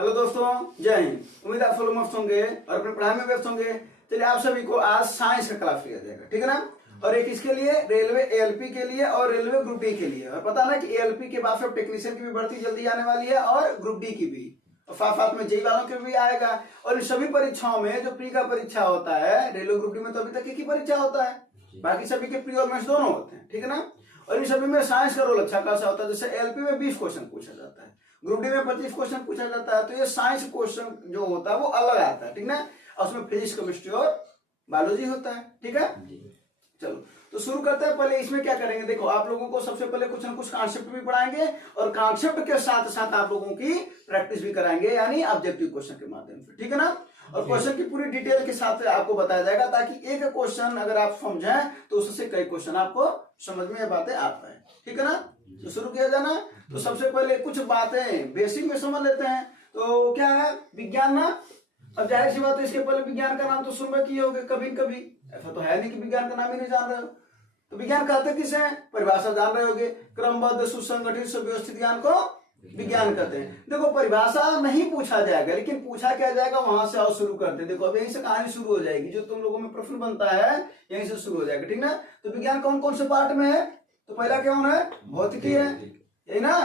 Hello दोस्तों, जय हिंद। उम्मीद आप सब लोग मस्त होंगे और अपने पढ़ाई में व्यस्त होंगे। चलिए आप सभी को आज साइंस का क्लास लिया जाएगा, ठीक है ना। और एक इसके लिए रेलवे एएलपी के लिए और रेलवे ग्रुप डी के लिए। और पता ना कि एएलपी के बाद फिर टेक्नीशियन की भी भर्ती जल्दी आने वाली है और ग्रुप डी की भी, और साथ में जेई वालों के भी आएगा। और इन सभी परीक्षाओं में जो प्री का परीक्षा होता है, रेलवे ग्रुप डी में तो अभी तक एक ही परीक्षा होता है, बाकी सभी के प्री और मेंस दोनों होते हैं, ठीक है ना। और इन सभी में साइंस का रोल अच्छा खासा होता है। जैसे एएलपी में 20 क्वेश्चन पूछा जाता है, ग्रुप डी में 25 क्वेश्चन पूछा जाता है। तो ये साइंस क्वेश्चन जो होता है वो अलग आता है, ठीक ना। और उसमें फिजिक्स, केमिस्ट्री और बायोलॉजी होता है, ठीक है। चलो तो शुरू करते हैं। पहले इसमें क्या करेंगे, देखो आप लोगों को सबसे पहले कुछ ना कुछ कॉन्सेप्ट भी पढ़ाएंगे और कॉन्सेप्ट के साथ साथ आप लोगों की प्रैक्टिस भी कराएंगे, यानी ऑब्जेक्टिव क्वेश्चन के माध्यम से, ठीक है ना। और क्वेश्चन की पूरी डिटेल के साथ आपको बताया जाएगा, ताकि एक क्वेश्चन अगर आप समझें तो उससे कई क्वेश्चन आपको समझ में बातें आ पाए, ठीक है ना। तो शुरू किया जाना। तो सबसे पहले कुछ बातें बेसिक में समझ लेते हैं। तो क्या है विज्ञान ना। अब जाहिर सी बात है, इसके पहले विज्ञान का नाम तो सुनबे किए होगे कभी कभी, ऐसा तो है नहीं कि विज्ञान का नाम ही नहीं जान रहे हो। तो विज्ञान कहते किसे हैं, परिभाषा जान रहे होगे। क्रमबद्ध सुसंगठित सुव्यवस्थित ज्ञान को विज्ञान कहते हैं। देखो परिभाषा नहीं पूछा जाएगा, लेकिन पूछा क्या जाएगा वहां से आओ शुरू करते हैं। देखो अब यहीं से कहानी शुरू हो जाएगी, जो तुम लोगों में प्रश्न बनता है यहीं से शुरू हो जाएगा, ठीक ना। तो विज्ञान कौन कौन से पार्ट में है, तो पहला कौन है, भौतिकी है, यही ना।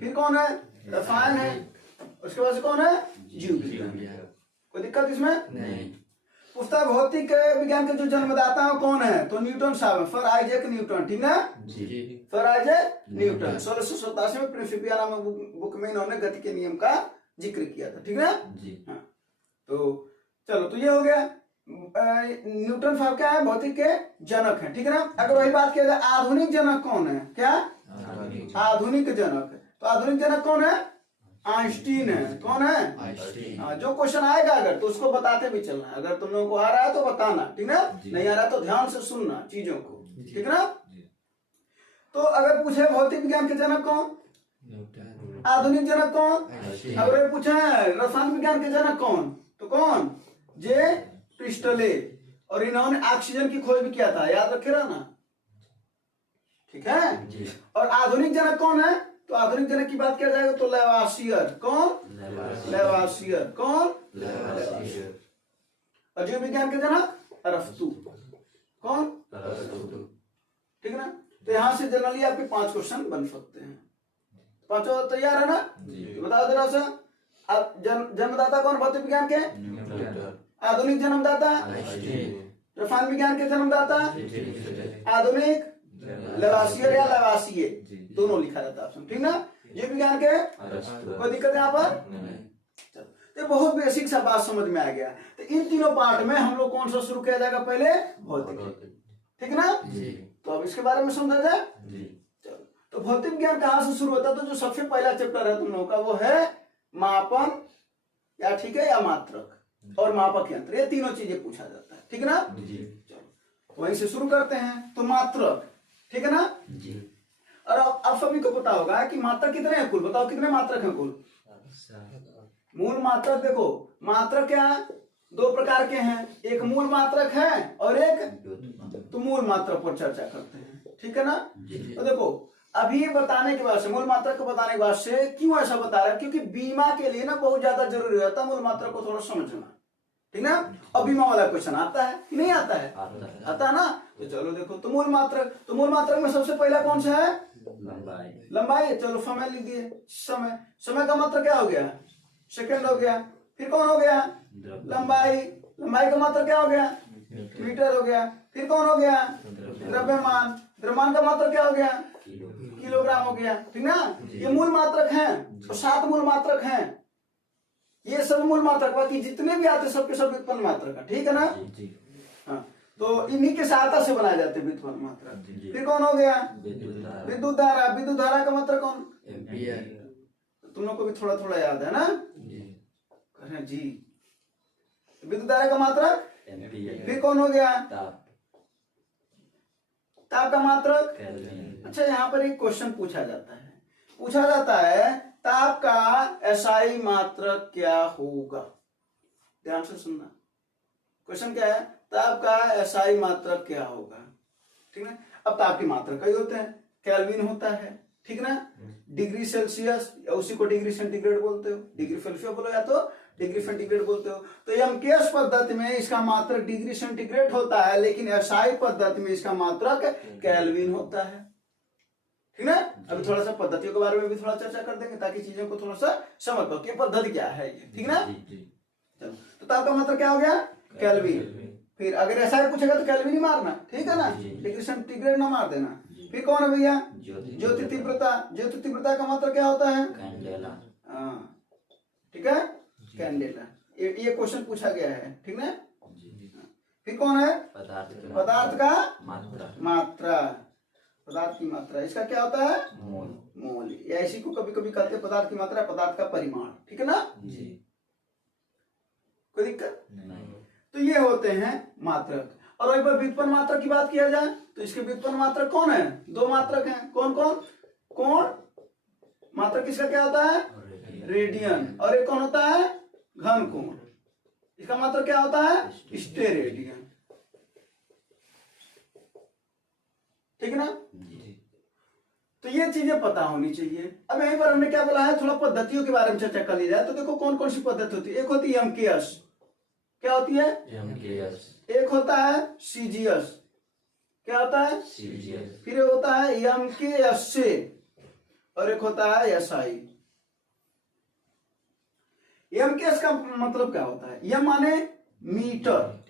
फिर कौन है, रसायन है। उसके बाद से कौन है, जीव विज्ञान। कोई दिक्कत इसमें नहीं। पुस्तक भौतिक विज्ञान के जो जन्मदाता है कौन है, तो न्यूटन साहब, सर आइजैक न्यूटन, ठीक ना। सर आइजैक न्यूटन 1687 में प्रिंसिपिया नामक बुक में इन्होंने गति के नियम का जिक्र किया था, ठीक ना। हाँ। तो चलो, तो ये हो गया। न्यूटन साहब क्या है, भौतिक के जनक है, ठीक है ना। अगर वही बात किया जाए आधुनिक जनक कौन है, क्या आधुनिक जनक, तो आधुनिक जनक कौन है, आइंस्टीन है। कौन है, जो क्वेश्चन आएगा अगर तो उसको बताते भी चलना। अगर तुम लोगों को आ रहा है तो बताना, ठीक ना। नहीं आ रहा तो ध्यान से सुनना चीजों को, ठीक ना। तो अगर पूछे भौतिक विज्ञान के जनक कौन, आधुनिक जनक कौन। अगर पूछे रसायन विज्ञान के जनक कौन, तो कौन, जे क्रिस्टले। और इन्होंने ऑक्सीजन की खोज भी किया था, याद रखे रहना, ठीक है। और आधुनिक जनक कौन है, तो आधुनिक जनक की बात किया जाएगा तो लेवासियर। कौन, लेवासियर। कौन, और जीव विज्ञान के जनक अरस्तु। कौन, ठीक है ना। तो यहां से जनरली आपके 5 क्वेश्चन बन सकते हैं। 5 तैयार है ना, तो बताओ जरा सा। अब जन्मदाता कौन भौतिक विज्ञान के, आधुनिक जन्मदाता, रसायन विज्ञान के जन्मदाता, आधुनिक लेवासियर या लेवासिए दोनों लिखा जाता है, ठीक ना। जीव विज्ञान के कोई दिक्कत है यहाँ पर। तो बहुत बेसिक सा बात समझ में आ गया। तो इन तीनों पार्ट में हम लोग कौन सा शुरू किया जाएगा, पहले भौतिक, ठीक ना। तो अब इसके बारे में समझा जाए। चलो, तो भौतिक विज्ञान कहाँ से शुरू होता है, तो जो सबसे पहला चैप्टर है तुम लोगों का वो है मापन, या ठीक है, या मात्रक और मापक यंत्र। ये तीनों चीजें पूछा जाता है, ठीक ना। चलो वहीं से शुरू करते हैं। तो मात्रक, ठीक है ना जी। और आप सभी को पता होगा कि मात्रक कितने हैं कुल, बताओ कितने मात्रक हैं कुल। मूल मात्रक, देखो मात्रक क्या है, 2 प्रकार के हैं, एक मूल मात्रक है और एक, तो मूल मात्रक पर चर्चा करते हैं, ठीक है ना। तो देखो अभी बताने के बाद से, मूल मात्रक को बताने के बाद से क्यों ऐसा बता रहा है, क्योंकि बीमा के लिए ना बहुत ज्यादा जरूरी होता है मूल मात्रक को थोड़ा समझना, ठीक ना। और बीमा वाला क्वेश्चन आता है कि नहीं आता है, आता है ना। तो चलो देखो, तो मूल मात्रक, तो मूल मात्रक में सबसे पहला कौन सा है, लंबाई। चलो समय लिखिए, समय, समय का मात्रक क्या हो गया, सेकंड हो गया। फिर कौन हो गया, लंबाई, लंबाई का मात्रक क्या हो गया, मीटर हो गया। फिर कौन हो गया, द्रव्यमान, द्रव्यमान का मात्रक क्या हो गया, किलोग्राम हो गया, ठीक ना। ये मूल मात्रक हैं, और 7 मूल मात्रक हैं। ये सब मूल मात्रक, बाकी जितने भी आते सबके सब व्युत्पन्न मात्रक है, ठीक है ना। हाँ, तो इन्हीं के सहायता से बनाए जाते हैं व्युत्पन्न मात्रक। फिर कौन हो गया, विद्युत धारा। विद्युत धारा का मात्रक कौन, एम्पीयर। तुम लोग को भी थोड़ा थोड़ा याद है ना जी। विद्युत धारा का मात्रक एम्पीयर। फिर कौन हो गया, ताप का मात्रक। अच्छा, यहाँ पर एक क्वेश्चन पूछा जाता है ताप का एसआई मात्रक क्या होगा, ध्यान से सुनना। क्वेश्चन क्या है, ताप का एसआई मात्रक क्या होगा, ठीक है। अब ताप की मात्रक कई होते हैं, केल्विन होता है, ठीक ना, डिग्री सेल्सियस, उसी को डिग्री सेंटीग्रेड बोलते हो, डिग्री सेल्सियस बोलो या तो डिग्री सेंटीग्रेड बोलते हो। तो एमकेएस पद्धति में इसका मात्रक डिग्री सेंटीग्रेड होता है, लेकिन एसआई पद्धति में इसका मात्रक केल्विन होता है। ठीक है, अभी थोड़ा सा पद्धतियों के बारे में भी थोड़ा चर्चा कर देंगे ताकि चीजों को थोड़ा सा समझ पाओ कि पद्धति क्या है ये। ठीक है ना, चलो तो ताप का मतलब क्या हो गया, केल्विन। फिर अगर ऐसा पूछेगा तो केल्विन ही मारना, ठीक है ना, डिग्री सेंटीग्रेड ना मार देना। फिर कौन है भैया, ज्योति तीव्रता। ज्योति तीव्रता का मतलब क्या होता है, कैंडेला। ठीक है, कैंडेला। ये क्वेश्चन पूछा गया है, ठीक है। फिर कौन है, पदार्थ का मात्रा। पदार्थ की मात्रा, इसका क्या होता है, मोल। या इसी को कभी कभी कहते हैं पदार्थ की मात्रा, पदार्थ का परिमाण। ठीक है ना, कोई दिक्कत नहीं। तो ये होते हैं मात्रक। और वहीं पर व्युत्पन्न मात्रक की बात किया जाए तो इसके व्युत्पन्न मात्रक कौन है, दो मात्रक हैं। कौन कौन, कोण मात्रक किसका क्या होता है, रेडियन। और एक कौन होता है, घन कोण। इसका मात्रक क्या होता है, स्टेरेडियन। ठीक है ना, तो ये चीजें पता होनी चाहिए। अब यहीं पर हमने क्या बोला है, थोड़ा पद्धतियों के बारे में चर्चा कर ली जाए तो देखो कौन कौन सी पद्धति होती है। एक होती है एमकेएस, क्या होती है, एमकेएस। एक होता है सीजीएस, क्या होता है, सीजीएस। फिर होता है एमकेएस से, और एक होता है एसआई। एमकेएस का मतलब क्या होता है, एम माने मीटर,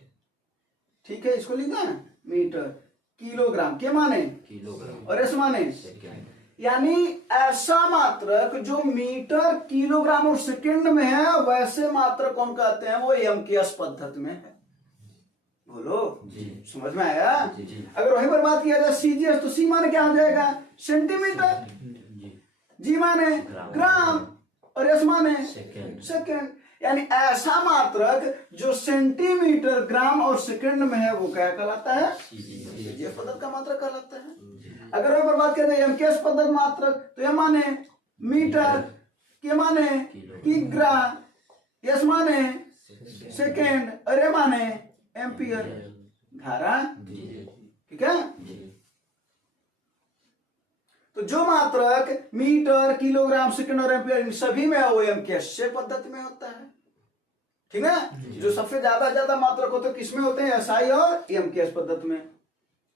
ठीक है, इसको लिखना है मीटर। किलोग्राम, के माने किलोग्राम, और एस माने सेकंड। यानी ऐसा मात्रक जो मीटर, किलोग्राम और सेकंड में है, वैसे मात्रक कौन कहते हैं, वो एमकेएस पद्धति में है। बोलो जी, समझ में आया जी। अगर वहीं पर बात किया जाए सीजीएस, तो सी माने क्या हो जाएगा, सेंटीमीटर, जी माने ग्राम, और एस माने सेकंड। यानी ऐसा मात्रक जो सेंटीमीटर, ग्राम और सेकंड में है, वो क्या कहलाता है, सीजीएस पद्धति का मात्रक कहलाता है। अगर वहीं पर बात करें एमकेएस पद्धति मात्रक, तो ये माने मीटर, के माने किग्रा, एस माने सेकंड, और ये माने एम्पियर, धारा। ठीक है, तो जो मात्रक मीटर, किलोग्राम, सेकंड और एम्पियर, इन सभी में वो एमकेएस पद्धति में होता है। ठीक है, जो सबसे ज्यादा मात्रक होते हैं किसमें होते हैं, एसआई और एमकेएस पद्धति में।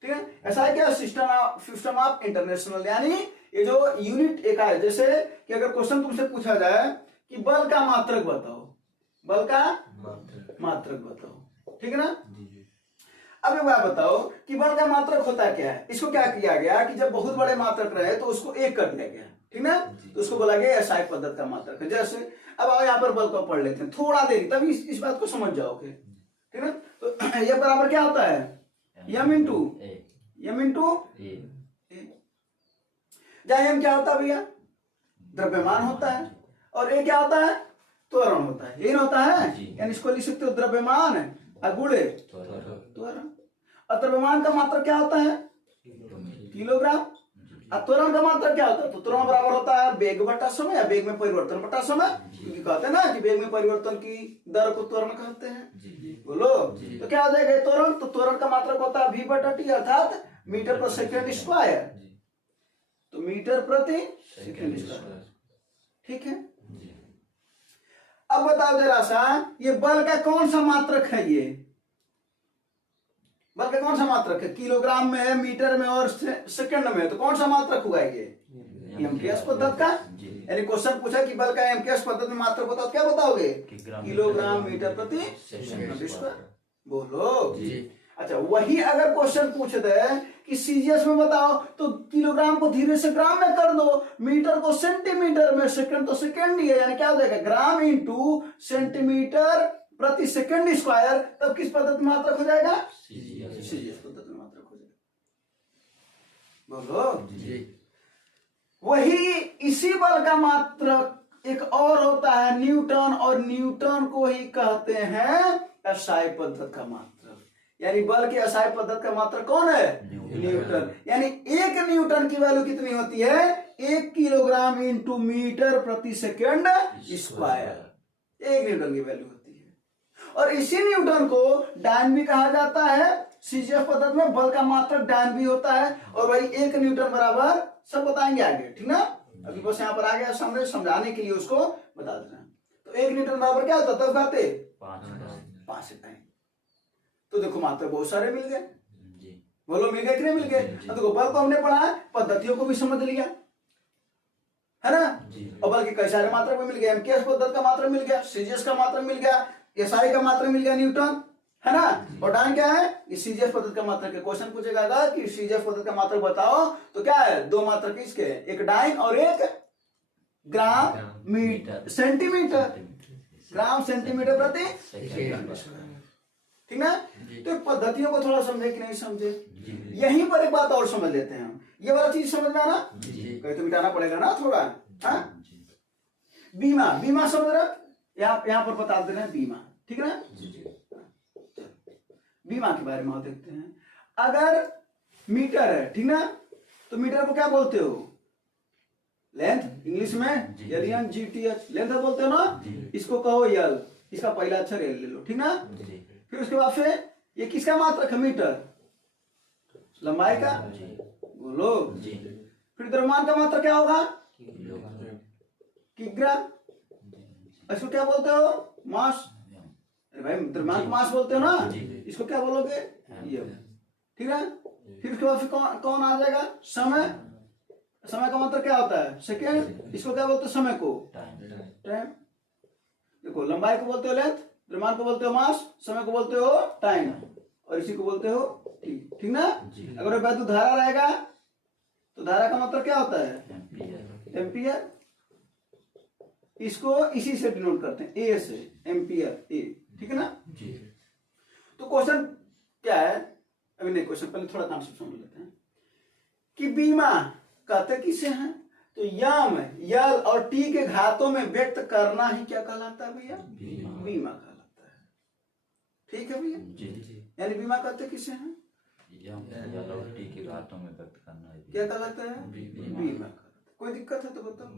ठीक है, एसआई क्या, सिस्टम ऑफ इंटरनेशनल, यानी ये जो यूनिट एक है। जैसे कि अगर क्वेश्चन तुमसे पूछा जाए कि बल का मात्रक बताओ, बल का मात्रक बताओ, ठीक है ना। अब एक बात बताओ कि बल का मात्रक होता क्या है। इसको क्या किया गया कि जब बहुत बड़े मात्रक रहे तो उसको एक कर दिया गया, ठीक ना, तो उसको बोला गया एसआई पद्धति का मात्रक है। जैसे अब आओ यहाँ पर बल को पढ़ लेते हैं थोड़ा देरी, तभी इस बात को समझ जाओगे। ठीक है, तो ये बराबर क्या होता है, एम इंटू ए। जहाँ एम क्या होता है भैया, द्रव्यमान होता है, और ए क्या होता है, त्वरण होता है। ये होता है, यानी इसको लिख सकते हो द्रव्यमान गुणे त्वरण। और द्रव्यमान का मात्रक क्या होता है, किलोग्राम। और त्वरण का मात्रक क्या होता है, तो त्वरण बराबर होता है वेग बटा समय, या वेग में परिवर्तन बटा समय। क्योंकि कहते हैं ना कि वेग में परिवर्तन की दर को त्वरण कहते हैं। बोलो तो क्या हो जाएगा त्वरण, तो त्वरण का मात्रक होता है v बटा टी, अर्थात मीटर पर सेकेंड स्क्वायर। तो मीटर प्रति सेकेंड स्क्वायर, ठीक है। अब बताओ जरा सा, ये बल का कौन सा मात्रक है, ये बल का कौन सा मात्रक है, किलोग्राम में है, मीटर में और सेकंड में है, तो कौन सा मात्रक होगा ये, एमकेएस पद्धति का। यानी क्वेश्चन पूछा कि बल का एमकेएस पद्धति में मात्रक बताओ, क्या बताओगे, किलोग्राम मीटर प्रति सेकंड स्क्वायर। बोलो जी। अच्छा, वही अगर क्वेश्चन पूछ दे कि सीजीएस में बताओ, तो किलोग्राम को धीरे से ग्राम में कर दो, मीटर को सेंटीमीटर में, सेकंड तो सेकंड ही है, यानी क्या हो जाएगा, ग्राम इंटू सेंटीमीटर प्रति सेकंड स्क्वायर। तब किस पद्धति में मात्रक हो जाएगा, सीजीएस पद्धति में मात्रक हो जाएगा। बोलो जी। वही इसी बल का मात्रक एक और होता है न्यूटन, और न्यूटन को ही कहते हैं एसआई पद्धति का मात्रक। यानी बल की एसआई पद्धति का मात्रक कौन है, न्यूटन। यानी एक न्यूटन की वैल्यू कितनी होती है, 1 किलोग्राम इंटू मीटर प्रति सेकंड स्क्वायर। 1 न्यूटन की वैल्यू होती है। और इसी न्यूटन को डायन भी कहा जाता है। सीजीएस पद्धति में बल का मात्रक डायन भी होता है। और वही 1 न्यूटन बराबर, सब बताएंगे आगे, ठीक ना। अभी बस यहाँ पर आ गया समझाने के लिए उसको बता देना। तो 1 न्यूटन बराबर क्या होता है तब कहते 5 इकाई। तो देखो मात्रा बहुत सारे मिल गए, बोलो मिल गए कि नहीं मिल गए। देखो बल को हमने पढ़ा, पद्धतियों को भी समझ लिया है ना, और बल्कि कई सारे मात्रा भी मिल गया। एमकेएस पद्धति का मात्रा मिल गया, सीजीएस का मात्रा मिल गया, एसआई का मात्रा मिल गया न्यूटन, है ना। और डाइन क्या है, ये सीजीएस पद्धति का मात्रा के क्वेश्चन पूछेगा अगर कि सीजीएस पद्धति का मात्रा बताओ तो क्या है, 2 मात्रा किसके, एक डाइन और एक gram metre centimetre, gram centimetre प्रति सेकंड, ठीक ना। तो पद्धतियों को थोड़ा समझे कि नहीं समझे। यहीं पर एक बात और समझ लेते हैं हम, ये वाला चीज समझ में आना, कहीं तो मिटाना पड़ेगा ना थोड़ा। हाँ, बीमा, बीमा समझ रहा, यहाँ पर बता दे रहे हैं बीमा, ठीक है ना। बीमा के बारे में देखते हैं। अगर मीटर है, ठीक ना, तो मीटर को क्या बोलते हो, लेंथ, इंग्लिश में LNGTH लेंथ बोलते हो ना। इसको कहो यल, इसका पहला अक्षर एल ले लो, ठीक ना। फिर उसके बाद से ये किसका मात्रक है, मीटर, लंबाई का, बोलो। फिर द्रव्यमान का मात्रक क्या होगा, किग्रा। इसको क्या बोलते हो, मास। अरे भाई द्रव्यमान को मास बोलते हो ना, इसको क्या बोलोगे, ये, ठीक है। फिर उसके बाद कौन आ जाएगा, समय। समय का मतलब क्या होता है, सेकेंड। इसको क्या बोलते हो, समय को टाइम। देखो लंबाई को बोलते हो लेंथ, द्रव्यमान को बोलते हो मास, समय को बोलते हो टाइम, और इसी को बोलते हो टी, ठीक ना। अगर वैद्युत धारा रहेगा तो धारा का मतलब क्या होता है, एम्पियर। इसको इसी से डिनोट करते हैं, ए से, एम्पियर, ए, ठीक है ना। तो क्वेश्चन क्या है, अभी नहीं क्वेश्चन, पहले थोड़ा कॉन्सेप्ट समझ लेते हैं कि बीमा कहते किसे हैं। तो यम, यल और टी के घातों में व्यक्त करना ही क्या कहलाता है भैया, बीमा कहलाता है, ठीक है भैया। यानी बीमा कहते किसे हैं, यल और टी के घातों में व्यक्त करना है, क्या कहलाता है, बीमा। कोई दिक्कत है तो बताओ।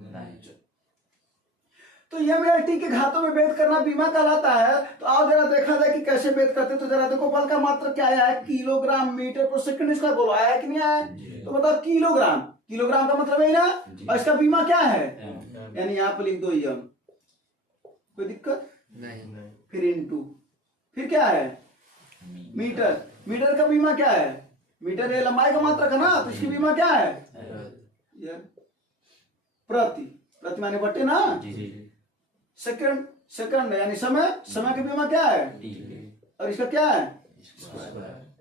तो यम या टी के घातों में भेद करना बीमा कहलाता है। तो आओ जरा देखा जाए कि कैसे भेद करते। तो जरा देखो बल का मात्रक क्या आया है, किलोग्राम मीटर पर सेकंड। इसका बोलो आया कि नहीं आया, तो बताओ किलोग्राम, किलोग्राम का मतलब है ना, और इसका बीमा क्या है, यानी यहाँ पर लिख दो यम, कोई दिक्कत नहीं। फिर इनटू, फिर क्या है, मीटर, मीटर का बीमा क्या है, मीटर ये लंबाई का मात्रक है ना, तो इसकी बीमा क्या है, प्रति, प्रति माने बटे ना, सेकंड, सेकंड यानी समय, समय की बीमा क्या है, और इसका क्या है,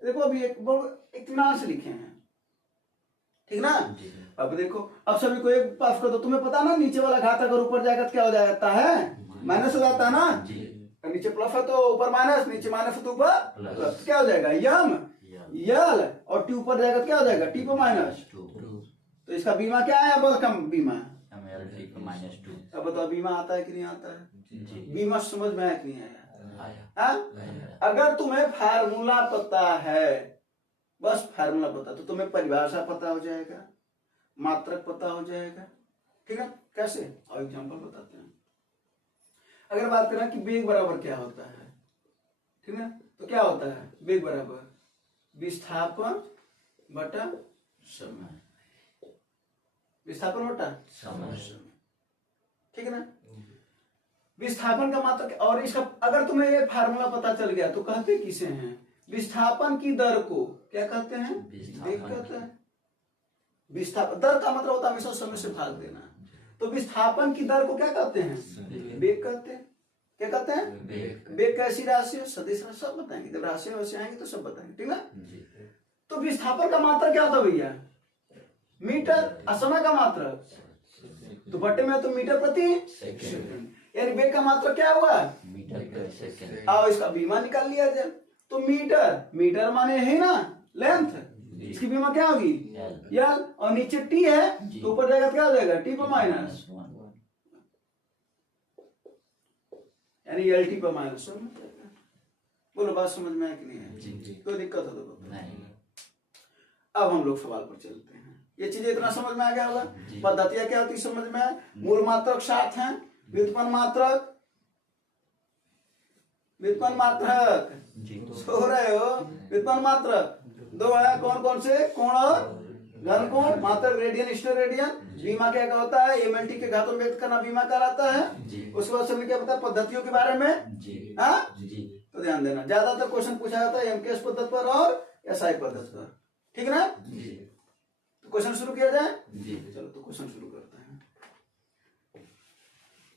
देखो अभी एक इत्मीनान से लिखे हैं, ठीक ना। अब देखो, अब सभी को एक पास कर दो, तुम्हें पता ना नीचे वाला घात अगर ऊपर जाएगा तो क्या हो जाता है, माइनस हो जाता है ना। नीचे प्लस है तो ऊपर माइनस, नीचे माइनस है तो ऊपर प्लस, क्या हो जाएगा, यम यल, और टी ऊपर जाएगा तो क्या हो जाएगा, टी पर माइनस। तो इसका बीमा क्या है, बल का बीमा, अब बताओ बीमा आता है कि नहीं आता है, बीमा समझ में आया कि नहीं आया। अगर तुम्हें फार्मूला पता है, बस फार्मूला पता, तो तुम्हें परिभाषा पता हो जाएगा, मात्रक पता हो जाएगा, ठीक है। कैसे, और एग्जांपल बताते हैं। अगर बात करें कि वेग बराबर क्या होता है, ठीक है, तो क्या होता है, वेग बराबर विस्थापन बटा समय, विस्थापन बटा समय, ठीक है ना। विस्थापन का मात्रक, और इसका अगर तुम्हें ये फार्मूला पता चल गया तो कहते किसे हैं, विस्थापन की दर को क्या कहते हैं, वेग कहते हैं। विस्थापन दर का मतलब होता है हमेशा समय से भाग देना, तो विस्थापन की दर को क्या कहते हैं, वेग कहते हैं। क्या कहते हैं, वेग कैसी राशि है, सदिश राशि, सब बताएंगे, जब राशि वैसे आएंगे तो सब बताएंगे, ठीक ना। तो विस्थापन का मात्रक क्या होता भैया, मीटर, और समय का मात्रक तो बटे में तो मीटर प्रति सेकंड, यानी वेग का मात्रक क्या हुआ, मीटर प्रति सेकंड। आओ इसका बीमा निकाल लिया जाए। तो मीटर, मीटर माने है ना लेंथ, इसकी बीमा क्या होगी, यल, और नीचे टी है तो ऊपर जाएगा क्या हो जाएगा, टी पर माइनस, यानी एल टी पर माइनस। बोलो बात समझ में आया कि नहीं है, कोई दिक्कत हो तो नहीं। अब हम लोग सवाल पर चलते हैं। ये चीजें इतना समझ में आ गया होगा, पद्धतियां क्या होती समझ में आए। मूल मात्रक 7 हैं, व्युत्पन्न मात्रक, व्युत्पन्न मात्रक सो रहे हो, व्युत्पन्न मात्रक 2 है, कौन कौन से, कोण और घन कोण मात्रक रेडियन स्टेरेडियन। बीमा क्या होता है, एमएलटी के घातों में व्यक्त करना बीमा कहलाता है। उसके बाद समय क्या पता पद्धतियों के बारे में, हाँ तो ध्यान देना ज्यादातर क्वेश्चन पूछा जाता है एमकेएस पद्धति पर और एसआई पद्धति पर, ठीक है ना। तो क्वेश्चन शुरू किया जाए, चलो तो क्वेश्चन शुरू करते हैं।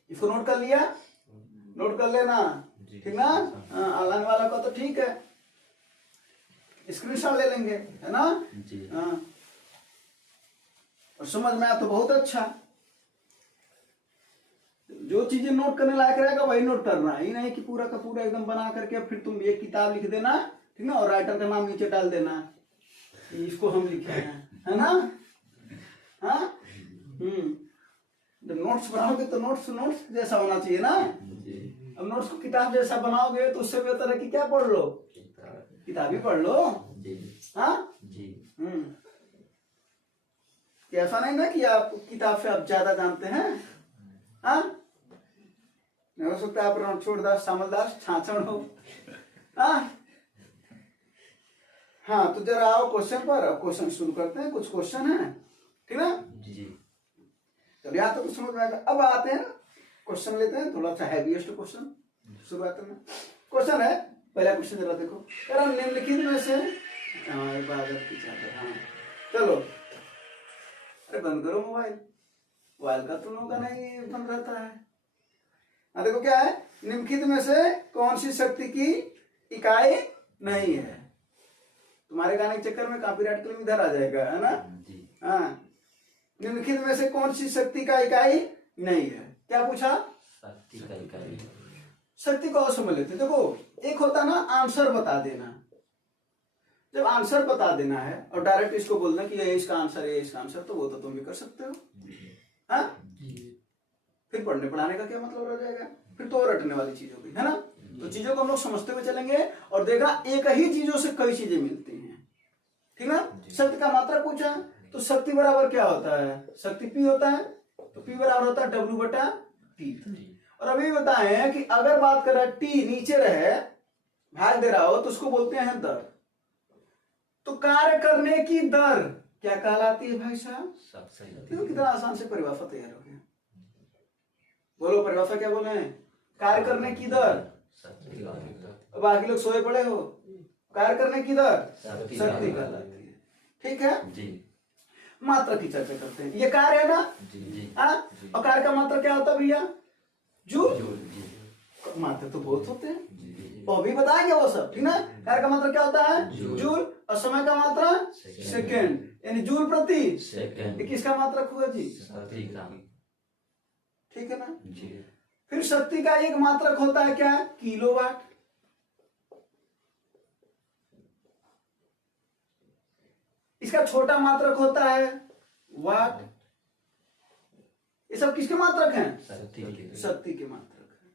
इसको नोट कर लिया, नोट कर लेना, ठीक ना। ऑनलाइन वाला का तो ठीक है, स्क्रीनशॉट ले लेंगे, है ना। हाँ और समझ में आया तो बहुत अच्छा। जो चीजें नोट करने लायक रहेगा वही नोट करना, ही नहीं कि पूरा का पूरा एकदम बना करके फिर तुम एक किताब लिख देना, ठीक ना, और राइटर का नाम नीचे डाल देना कि इसको हम लिखे हैं, है ना। हाँ जब नोट्स बनाओगे तो नोट्स जैसा होना चाहिए ना। अब नोट्स को किताब जैसा बनाओगे तो उससे बेहतर है कि क्या पढ़ लो, किताब ही पढ़ लो। हाँ ऐसा नहीं ना कि आप किताब से आप ज्यादा जानते हैं। हाँ हो सकता है आप रणछोड़दास सामलदास छाछड़ हो। हाँ तो जरा आओ क्वेश्चन पर, अब क्वेश्चन शुरू करते हैं। कुछ क्वेश्चन है, ठीक ना। चलो यहाँ तो समझ में आएगा। अब आते हैं क्वेश्चन लेते हैं, थोड़ा सा हैवीएस्ट क्वेश्चन शुरुआत में। क्वेश्चन है, पहला क्वेश्चन जरा देखो, निम्नलिखित में से इबादत की चादर। हाँ चलो, अरे बंद करो मोबाइल, मोबाइल का तुम लोगों का नहीं बंद रहता है। हाँ देखो क्या है, निम्नलिखित में से कौन सी शक्ति की इकाई नहीं है। तुम्हारे गाने के चक्कर में कॉपीराइट क्लेम इधर आ जाएगा, है ना। हाँ निम्नलिखित में से कौन सी शक्ति का इकाई नहीं है, क्या पूछा, शक्ति का इकाई। शक्ति को और समझ लेते। देखो एक होता ना आंसर बता देना, जब आंसर बता देना है और डायरेक्ट इसको बोलना कि ये इसका आंसर है, इसका आंसर, तो वो तो तुम भी कर सकते हो। हाँ फिर पढ़ने पढ़ाने का क्या मतलब रह जाएगा, फिर तो और रटने वाली चीज होगी, है ना। तो चीजों को हम लोग समझते हुए चलेंगे और देखा एक ही चीजों से कई चीजें मिलती हैं, ठीक ना। शक्ति का मात्रा पूछा तो शक्ति बराबर क्या होता है, शक्ति P होता है, तो P बराबर होता है W बटा T। और अभी बताए कि अगर बात करें T नीचे रहे, भाग दे रहा हो, तो उसको बोलते हैं दर। तो कार्य करने की दर क्या कहलाती है भाई साहब, देखो कितना आसान से परिभाषा तैयार हो गया। बोलो परिभाषा क्या बोले हैं, कार्य करने की दर। बाकी लोग सोए पड़े हो, कार्य करने की दर शक्ति कहलाती है, ठीक है जी। मात्रा की चर्चा करते हैं, ये कार्य है ना जी। और कार्य का मात्रा क्या होता है भैया, जूल। मात्रा तो बहुत होते हैं, वो भी बताएंगे वो सब, ठीक ना। कार्य का मात्रा क्या होता है जूल, और समय का मात्रा सेकेंड, यानी जूल प्रति सेकेंड। किसका मात्रक हुआ जी, ठीक है ना जी। फिर शक्ति का एक मात्रक होता है क्या, किलोवाट। इसका छोटा मात्रक होता है वाट। ये सब किसके मात्रक हैं, शक्ति के मात्रक है,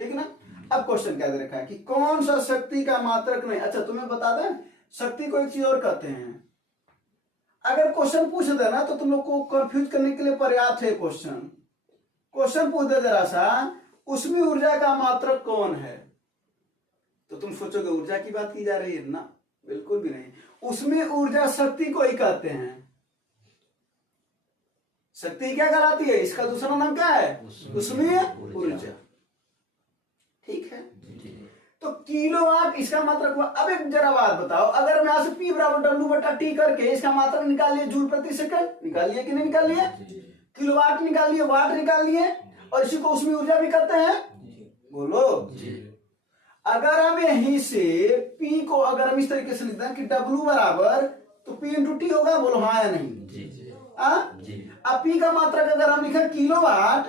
ठीक है ना। अब क्वेश्चन क्या दे रखा है कि कौन सा शक्ति का मात्रक नहीं। अच्छा तुम्हें बता दें, शक्ति को एक चीज और कहते हैं। अगर क्वेश्चन पूछ देना तो तुम लोग को कंफ्यूज करने के लिए पर्याप्त है क्वेश्चन। क्वेश्चन पूछ दे जरा सा, उसमें ऊर्जा का मात्रक कौन है, तो तुम सोचोगे ऊर्जा की बात की जा रही है ना, बिल्कुल भी नहीं। उसमें ऊर्जा शक्ति को ही कहते हैं। शक्ति क्या कहलाती है, इसका दूसरा नाम क्या है, उसमें ऊर्जा, ठीक है। तो किलोवाट इसका मात्रक हुआ। अब एक जरा बात बताओ, अगर मैं यहां से P बराबर W बटा T करके इसका मात्रक निकाल लिए, जूल प्रति सेकंड निकाल लिए कि नहीं निकाल लिए, किलोवाट निकाल लिए, वाट निकाल लिए, और इसी को उसमें ऊर्जा भी करते हैं, बोलो जी। अगर हम यहीं से P को अगर हम इस तरीके से लिखते हैं कि W बराबर तो P इंटू T होगा, बोलो हाँ या नहीं जी। अब P का मात्रक अगर हम लिखे किलोवाट,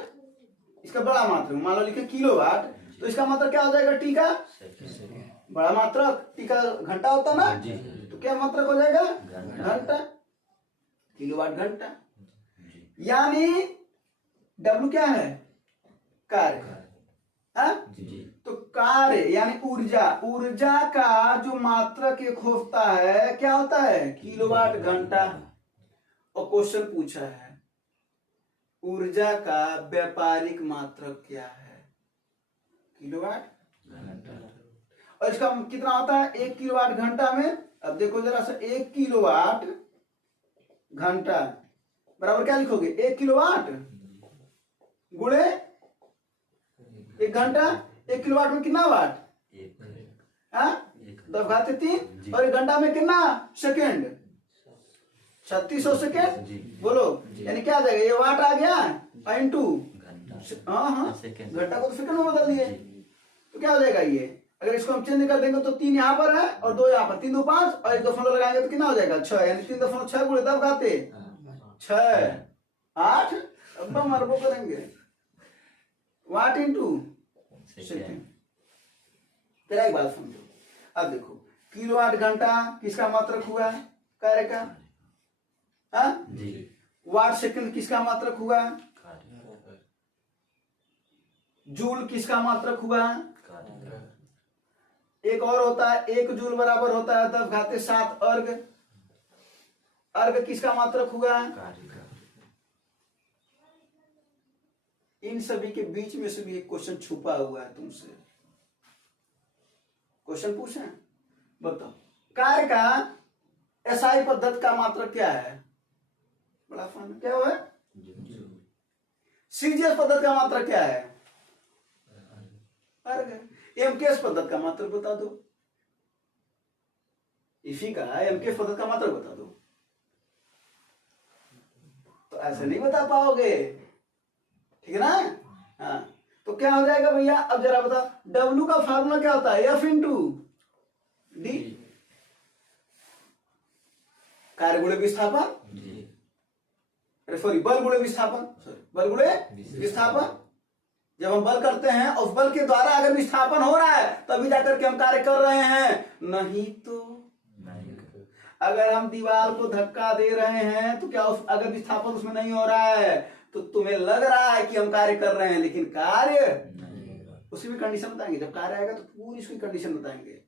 इसका बड़ा मात्रक मान लो लिखे किलोवाट, तो इसका मात्रक क्या हो जाएगा, T का बड़ा मात्रक, T का घंटा होता ना, तो क्या मात्रक हो जाएगा, घंटा, किलोवाट घंटा। यानी W क्या है, कार्य, तो कार्य यानी ऊर्जा, ऊर्जा का जो मात्रक एक होता है क्या होता है, किलोवाट घंटा। और क्वेश्चन पूछा है ऊर्जा का व्यापारिक मात्रक क्या है, किलोवाट घंटा। और इसका कितना होता है, 1 किलोवाट घंटा में। अब देखो जरा सा, 1 किलोवाट घंटा बराबर क्या लिखोगे 1 किलोवाट गुणे 1 घंटा। 1 किलोवाट में कितना वाट? हाँ 10⁻³ और 1 घंटा में कितना सेकेंड? 3600 सेकेंड। बोलो यानी क्या आ जाएगा, ये वाट आ गया इंटू हाँ घंटा को तो सेकंड में बदल दिए, तो क्या हो जाएगा ये, अगर इसको हम चेंज कर देंगे तो 3 यहाँ पर है और 2 यहाँ पर, 3 2 5 और 1 दशमलव लगाएंगे तो कितना हो जाएगा 6, यानी 3.6 गुणे 10⁻6 8 अब हम अरबों करेंगे वाट इंटू सेकेंड। तेरा एक बात समझो, अब देखो किलोवाट घंटा किसका मात्रक हुआ कार्य का, हाँ वाट सेकंड किसका मात्रक हुआ, जूल किसका मात्रक हुआ, एक और होता है 1 जूल बराबर होता है 10⁻7 अर्ग। अर्ग किसका मात्रक हुआ, इन सभी के बीच में से भी एक क्वेश्चन छुपा हुआ है तुमसे, क्वेश्चन पूछे बताओ कार्य का एसआई पद्धति का मात्रक क्या है, बड़ा फन क्या हुआ है, सीजीएस पद्धति का मात्रक क्या है अर्ग। एमकेएस पद्धति का मात्रक बता दो, इसी का एमकेएस पद्धति का मात्रक बता दो, तो ऐसे नहीं बता पाओगे, ठीक है ना। हाँ तो क्या हो जाएगा भैया, अब जरा बता W का फार्मूला क्या होता है, F इंटू डी, कार्य गुणे विस्थापन, अरे सॉरी बल गुणे विस्थापन, बल गुणे विस्थापन। जब हम बल करते हैं उस बल के द्वारा अगर विस्थापन हो रहा है तभी जाकर के हम कार्य कर रहे हैं, नहीं तो अगर हम दीवार को धक्का दे रहे हैं तो क्या अगर विस्थापन उसमें नहीं हो रहा है तो तुम्हें लग रहा है कि हम कार्य कर रहे हैं, लेकिन कार्य उसी में कंडीशन बताएंगे, जब कार्य आएगा तो पूरी उसकी कंडीशन बताएंगे,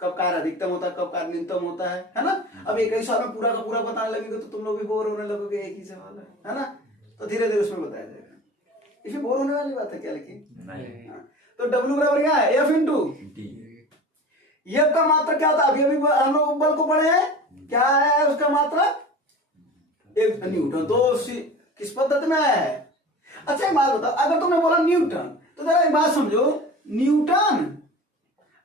कब कार्य अधिकतम होता है कब कार्य न्यूनतम होता है ना। अब एक ही सवाल में पूरा का पूरा बताने लगेंगे तो तुम लोग भी बोर होने लगोगे, एक ही सवाल है ना, तो धीरे धीरे उसमें बताया जाएगा, इसमें बोर होने वाली बात है क्या, लेकिन तो W बराबर क्या है F इंटू डी। F का मात्रक क्या होता है, अभी हम लोग बल को पढ़े हैं, क्या है उसका मात्रक, एक न्यूटन, तो किस पद्धति में आया है। अच्छा एक बात बताओ, अगर तुमने बोला न्यूटन तो जरा एक बात समझो, न्यूटन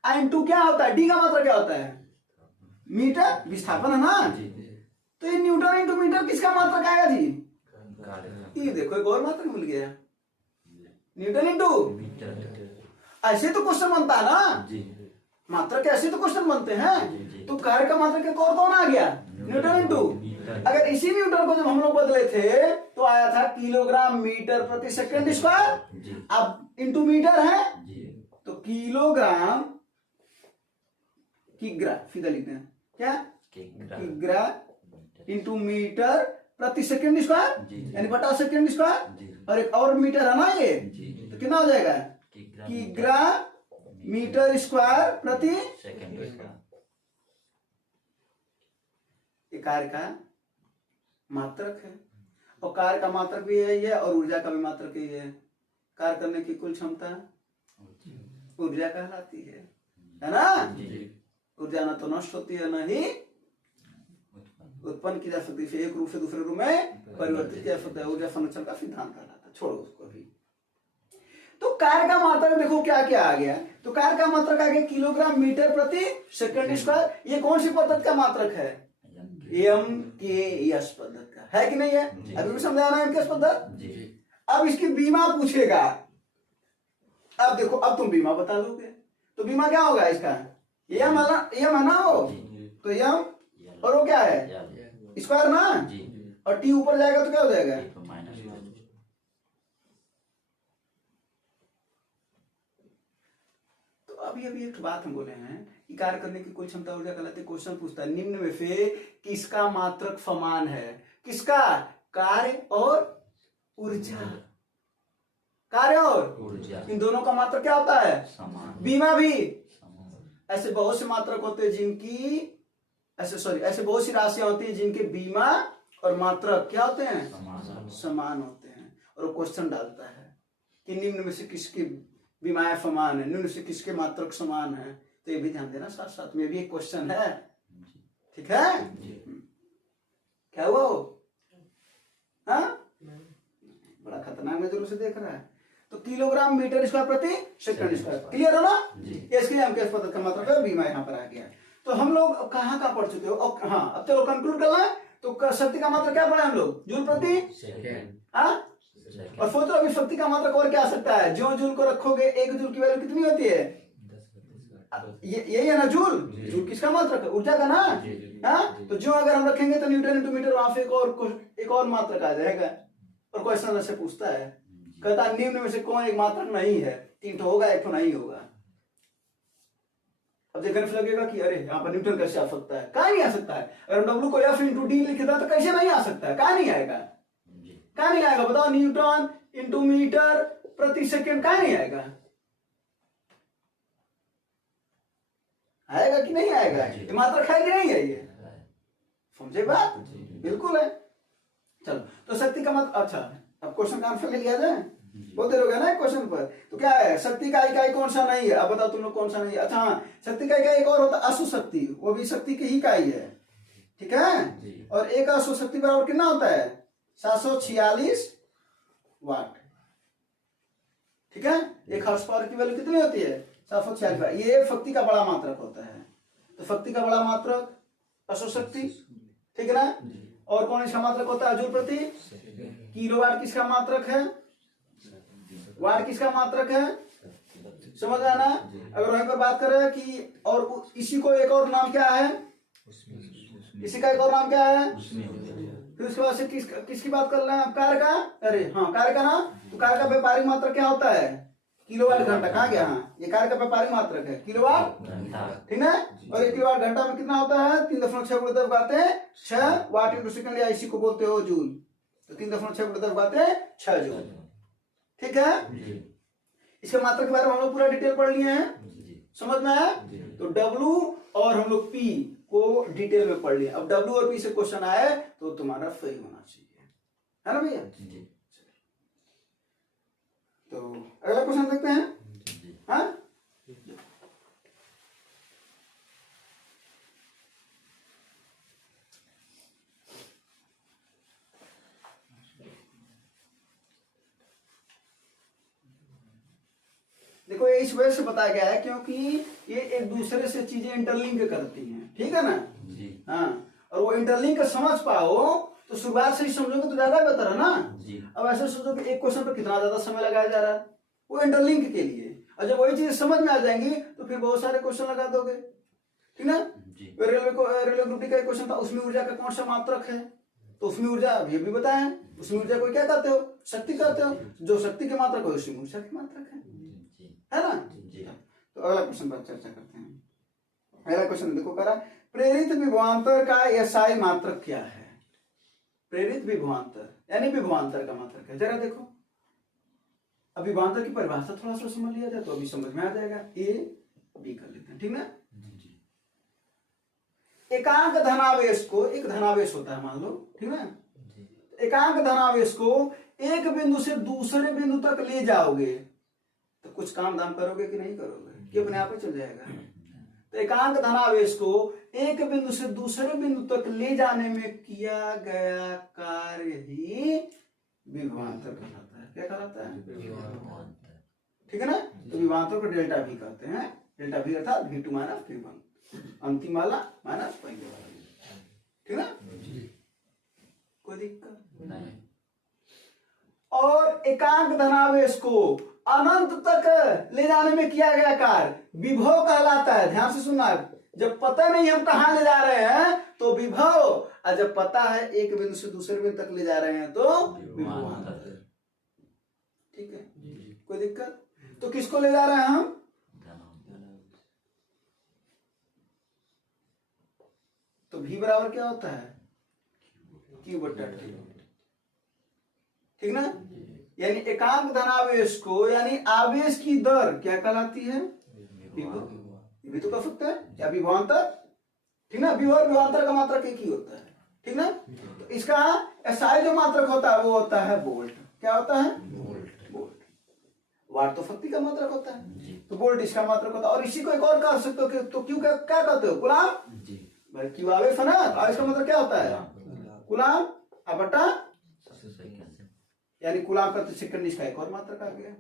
इंटू क्या होता है, डी का मात्रक क्या होता है मीटर, विस्थापन है ना, तो ये न्यूटन इंटू मीटर किसका मात्रक आएगा जी, ये देखो एक और मात्रक मिल गया न्यूटन इंटू, ऐसे तो क्वेश्चन बनता है ना, मात्रक ऐसे तो क्वेश्चन बनते हैं, तो कार्य का मात्रक एक और कौन आ गया न्यूटन इंटू, अगर इसी न्यूटन को जब हम लोग बदले थे तो आया था किलोग्राम मीटर प्रति सेकंड स्क्वायर, अब इंटू मीटर है तो किलोग्राम किग्रा, सीधा लिखते हैं क्या किग्रा इंटू मीटर प्रति सेकंड स्क्वायर यानी बटा सेकंड स्क्वायर, और एक और मीटर है ना ये, तो कितना हो जाएगा किग्रा मीटर स्क्वायर प्रति सेकंड। ये कार्य का मात्रक है, और कार्य का मात्रक भी यही है और ऊर्जा का भी मात्रक यही है, कार्य करने की कुल क्षमता ऊर्जा कहलाती है ना। ऊर्जा न तो नष्ट होती है न ही उत्पन्न की जा सकती है, एक रूप से दूसरे रूप में परिवर्तित किया जा सकता है, ऊर्जा संरक्षण का सिद्धांत कहलाता है, छोड़ो उसको अभी। तो कार्य का मात्रक देखो क्या क्या आ गया, तो कार्य का मात्रक आ गया किलोग्राम मीटर प्रति सेकंड स्क्वायर, ये कौन सी पद्धति का मात्रक है, एमकेएस पद्धति का है कि नहीं है, अभी भी समझा रहा है एमकेएस पद्धति। अब इसकी बीमा पूछेगा, अब देखो अब तुम बीमा बता दोगे तो बीमा क्या होगा इसका, यम है ना वो, तो यम और वो क्या है स्क्वायर ना, और टी ऊपर जाएगा तो क्या हो जाएगा, तो अभी एक बात हम बोले हैं कि कार्य करने की कुल क्षमता ऊर्जा कहलाती है। क्वेश्चन पूछता है निम्न में से किसका मात्रक समान है, किसका, कार्य और ऊर्जा, कार्य और ऊर्जा, इन दोनों का मात्रक क्या होता है समान, बीमा भी ऐसे बहुत से मात्रक होते हैं जिनकी ऐसे बहुत सी राशियां होती है जिनके बीमा और मात्रक क्या होते हैं समान होते हैं, और वो क्वेश्चन डालता है कि निम्न में से किसकी बीमाएं समान है, निम्न से किसके मात्रक समान है, तो ये भी ध्यान देना साथ साथ में भी एक क्वेश्चन है, ठीक है। क्या हुआ वो? हाँ, बड़ा खतरनाक नजरों से देख रहा है। तो किलोग्राम मीटर स्क्वायर प्रति सेकंड स्क्वायर, क्लियर हो ना? इसके लिए हम कैसे पता का मतलब है बीमा यहाँ पर आ गया। तो हम लोग कहाँ पढ़ चुके हो? हाँ, अब चलो कंक्लूड करना है। तो शक्ति का मात्रा क्या पढ़ा हम लोग? जूल प्रति सेकंड। हाँ, और सोचो अभी शक्ति का मात्रक और क्या आ सकता है? जो जूल को रखोगे, एक जूल की वैल्यू कितनी होती है? यही है ना जूल? जूल किसका मात्रक है? ऊर्जा का ना? हाँ, तो जो अगर हम रखेंगे तो न्यूटन इंटू मीटर, वहां से एक और मात्रक आ जाएगा। और क्वेश्चन ऐसे पूछता है, कहता निम्न में से कौन एक मात्रक नहीं है? 3 तो होगा, 1 तो नहीं होगा। अब देखने से लगेगा कि अरे यहाँ पर न्यूटन कैसे आ सकता है? कहाँ नहीं आ सकता है? अगर डब्ल्यू को एफ इंटू डी लिख देता तो कैसे नहीं आ सकता है? कहाँ नहीं आएगा? कहाँ नहीं आएगा बताओ? न्यूटन इंटू मीटर प्रति सेकंड कहाँ नहीं आएगा? आएगा कि नहीं आएगा? ये मात्रक है कि नहीं है? ये समझे बात? बिल्कुल है। चलो, तो शक्ति का मतलब, अच्छा अब क्वेश्चन का आंसर ले लिया जाए। बहुत देर हो गया ना क्वेश्चन पर। तो क्या है? शक्ति का इकाई कौन सा नहीं है? अब बताओ तुम लोग कौन सा नहीं है? अच्छा हाँ, शक्ति का इकाई एक और होता है अश्व शक्ति, वो भी शक्ति की ही इकाई है, ठीक है। और एक अश्व शक्ति बराबर कितना होता है? 746 वाट, ठीक है। एक हॉर्स पावर की वैल्यू कितनी होती है? 746 वाट। ये शक्ति का बड़ा मात्रक होता है। तो शक्ति का बड़ा मात्रक अश्व शक्ति, ठीक है ना। और कौन इसका मात्रक होता है? जूल प्रति किलोवाट किसका मात्रक है? वाट किसका मात्रक है? समझ आना। अगर वहीं पर बात करें कि और इसी को एक और नाम क्या है? इसी का एक और नाम क्या है? फिर उसके बाद से किसकी बात कर रहे हैं? कार्य का? अरे हाँ, कार्य का ना। तो कार्य का व्यापारिक मात्रक क्या होता है? किलोवाट घंटा। कहाँ गया? हाँ, ये कार्य का व्यापारिक मात्रक है किलोवाट घंटा, ठीक है। और 1 किलोवाट घंटा में कितना होता है? 3.6 वाट इंटू सेकंड, या इसी को बोलते हो जूल। तो 3.6 जूल, ठीक है। इसके मात्रक के बारे में हम लोग पूरा डिटेल पढ़ लिए हैं, समझ में आया? तो W और हम लोग P को डिटेल में पढ़ लिया। अब W और P से क्वेश्चन आए तो तुम्हारा सही होना चाहिए, है ना भैया? तो अगला क्वेश्चन देखते हैं। हाँ, देखो ये इस वजह से बताया गया है क्योंकि ये एक दूसरे से चीजें इंटरलिंक करती हैं, ठीक है ना जी। हाँ, और वो इंटरलिंक समझ पाओ तो शुरुआत से ही समझोगे तो ज्यादा बेहतर है ना जी। अब ऐसे सोचो कि एक क्वेश्चन पर कितना ज्यादा समय लगाया जा रहा है, वो इंटरलिंक के लिए। और जब वही चीज समझ में आ जाएंगी तो फिर बहुत सारे क्वेश्चन लगा दोगे, ठीक ना। रेलवे ग्रुप डी का क्वेश्चन था, उसमें ऊर्जा का कौन सा मात्रक है? तो उसमें ऊर्जा ये भी बताया, उसमें ऊर्जा को क्या कहते हो? शक्ति कहते हो। जो शक्ति के मात्रक हो उसमें ऊर्जा की मात्रक है ना जी। तो अगला क्वेश्चन पर चर्चा करते हैं। अगला क्वेश्चन देखो करा, प्रेरित विभवांतर का एसआई मात्रक क्या है? प्रेरित विभवांतर यानी विभवांतर का मात्रक है, जरा देखो। अब विभवांतर की परिभाषा थोड़ा सा समझ लिया जाए तो अभी समझ में आ जाएगा। ए बी कर लेते हैं, ठीक ना। एकांक धनावेश को, एक धनावेश होता है मान लो, ठीक है। एकांक धनावेश को एक बिंदु से दूसरे बिंदु तक ले जाओगे तो कुछ काम दाम करोगे कि नहीं करोगे? कि अपने आप ही चल जाएगा। तो एकांक धनावेश को एक बिंदु से दूसरे बिंदु तक ले जाने में किया गया कार्य ही विभवांतर कहलाता है। क्या कहलाता है? ठीक है ना। तो विभवांतर को डेल्टा भी कहते हैं। डेल्टा भी अर्थात V2 माइनस V1, अंतिम वाला माइनस पहले वाला, ठीक है ना। कोई दिक्कत नहीं। और एकांक धनावेश को अनंत तक ले जाने में किया गया कार्य विभव कहलाता है। ध्यान से सुनना, जब पता नहीं हम कहां ले जा रहे हैं तो विभव, और जब पता है एक बिंदु से दूसरे बिंदु तक ले जा रहे हैं तो विभवांतर, ठीक है। कोई दिक्कत? तो किसको ले जा रहे हैं हम? तो V बराबर क्या होता है? Q बटा T, ठीक ना। यानी एकांक धनावेश को यानी आवेश की दर क्या कहलाती है? भी तो कह सकते हैं क्या? विभवांतर, ठीक ना। विभव और विभवांतर का मात्रक एक ही होता है, ठीक ना। तो इसका एसआई जो मात्रक होता है वो होता है वोल्ट। क्या होता है? वोल्ट। वाट तो शक्ति का मात्रक होता है, तो वोल्ट इसका मात्रक होता है। और इसी को एक और कह सकते हो तो क्यों क्या कहते हो? गुलाम, क्यों आवेश है ना। आवेश का मतलब क्या होता है? कूलाम बटा सेकंड। यानी कूलाम प्रति सेकंड इसका एक और मात्रक आ गया।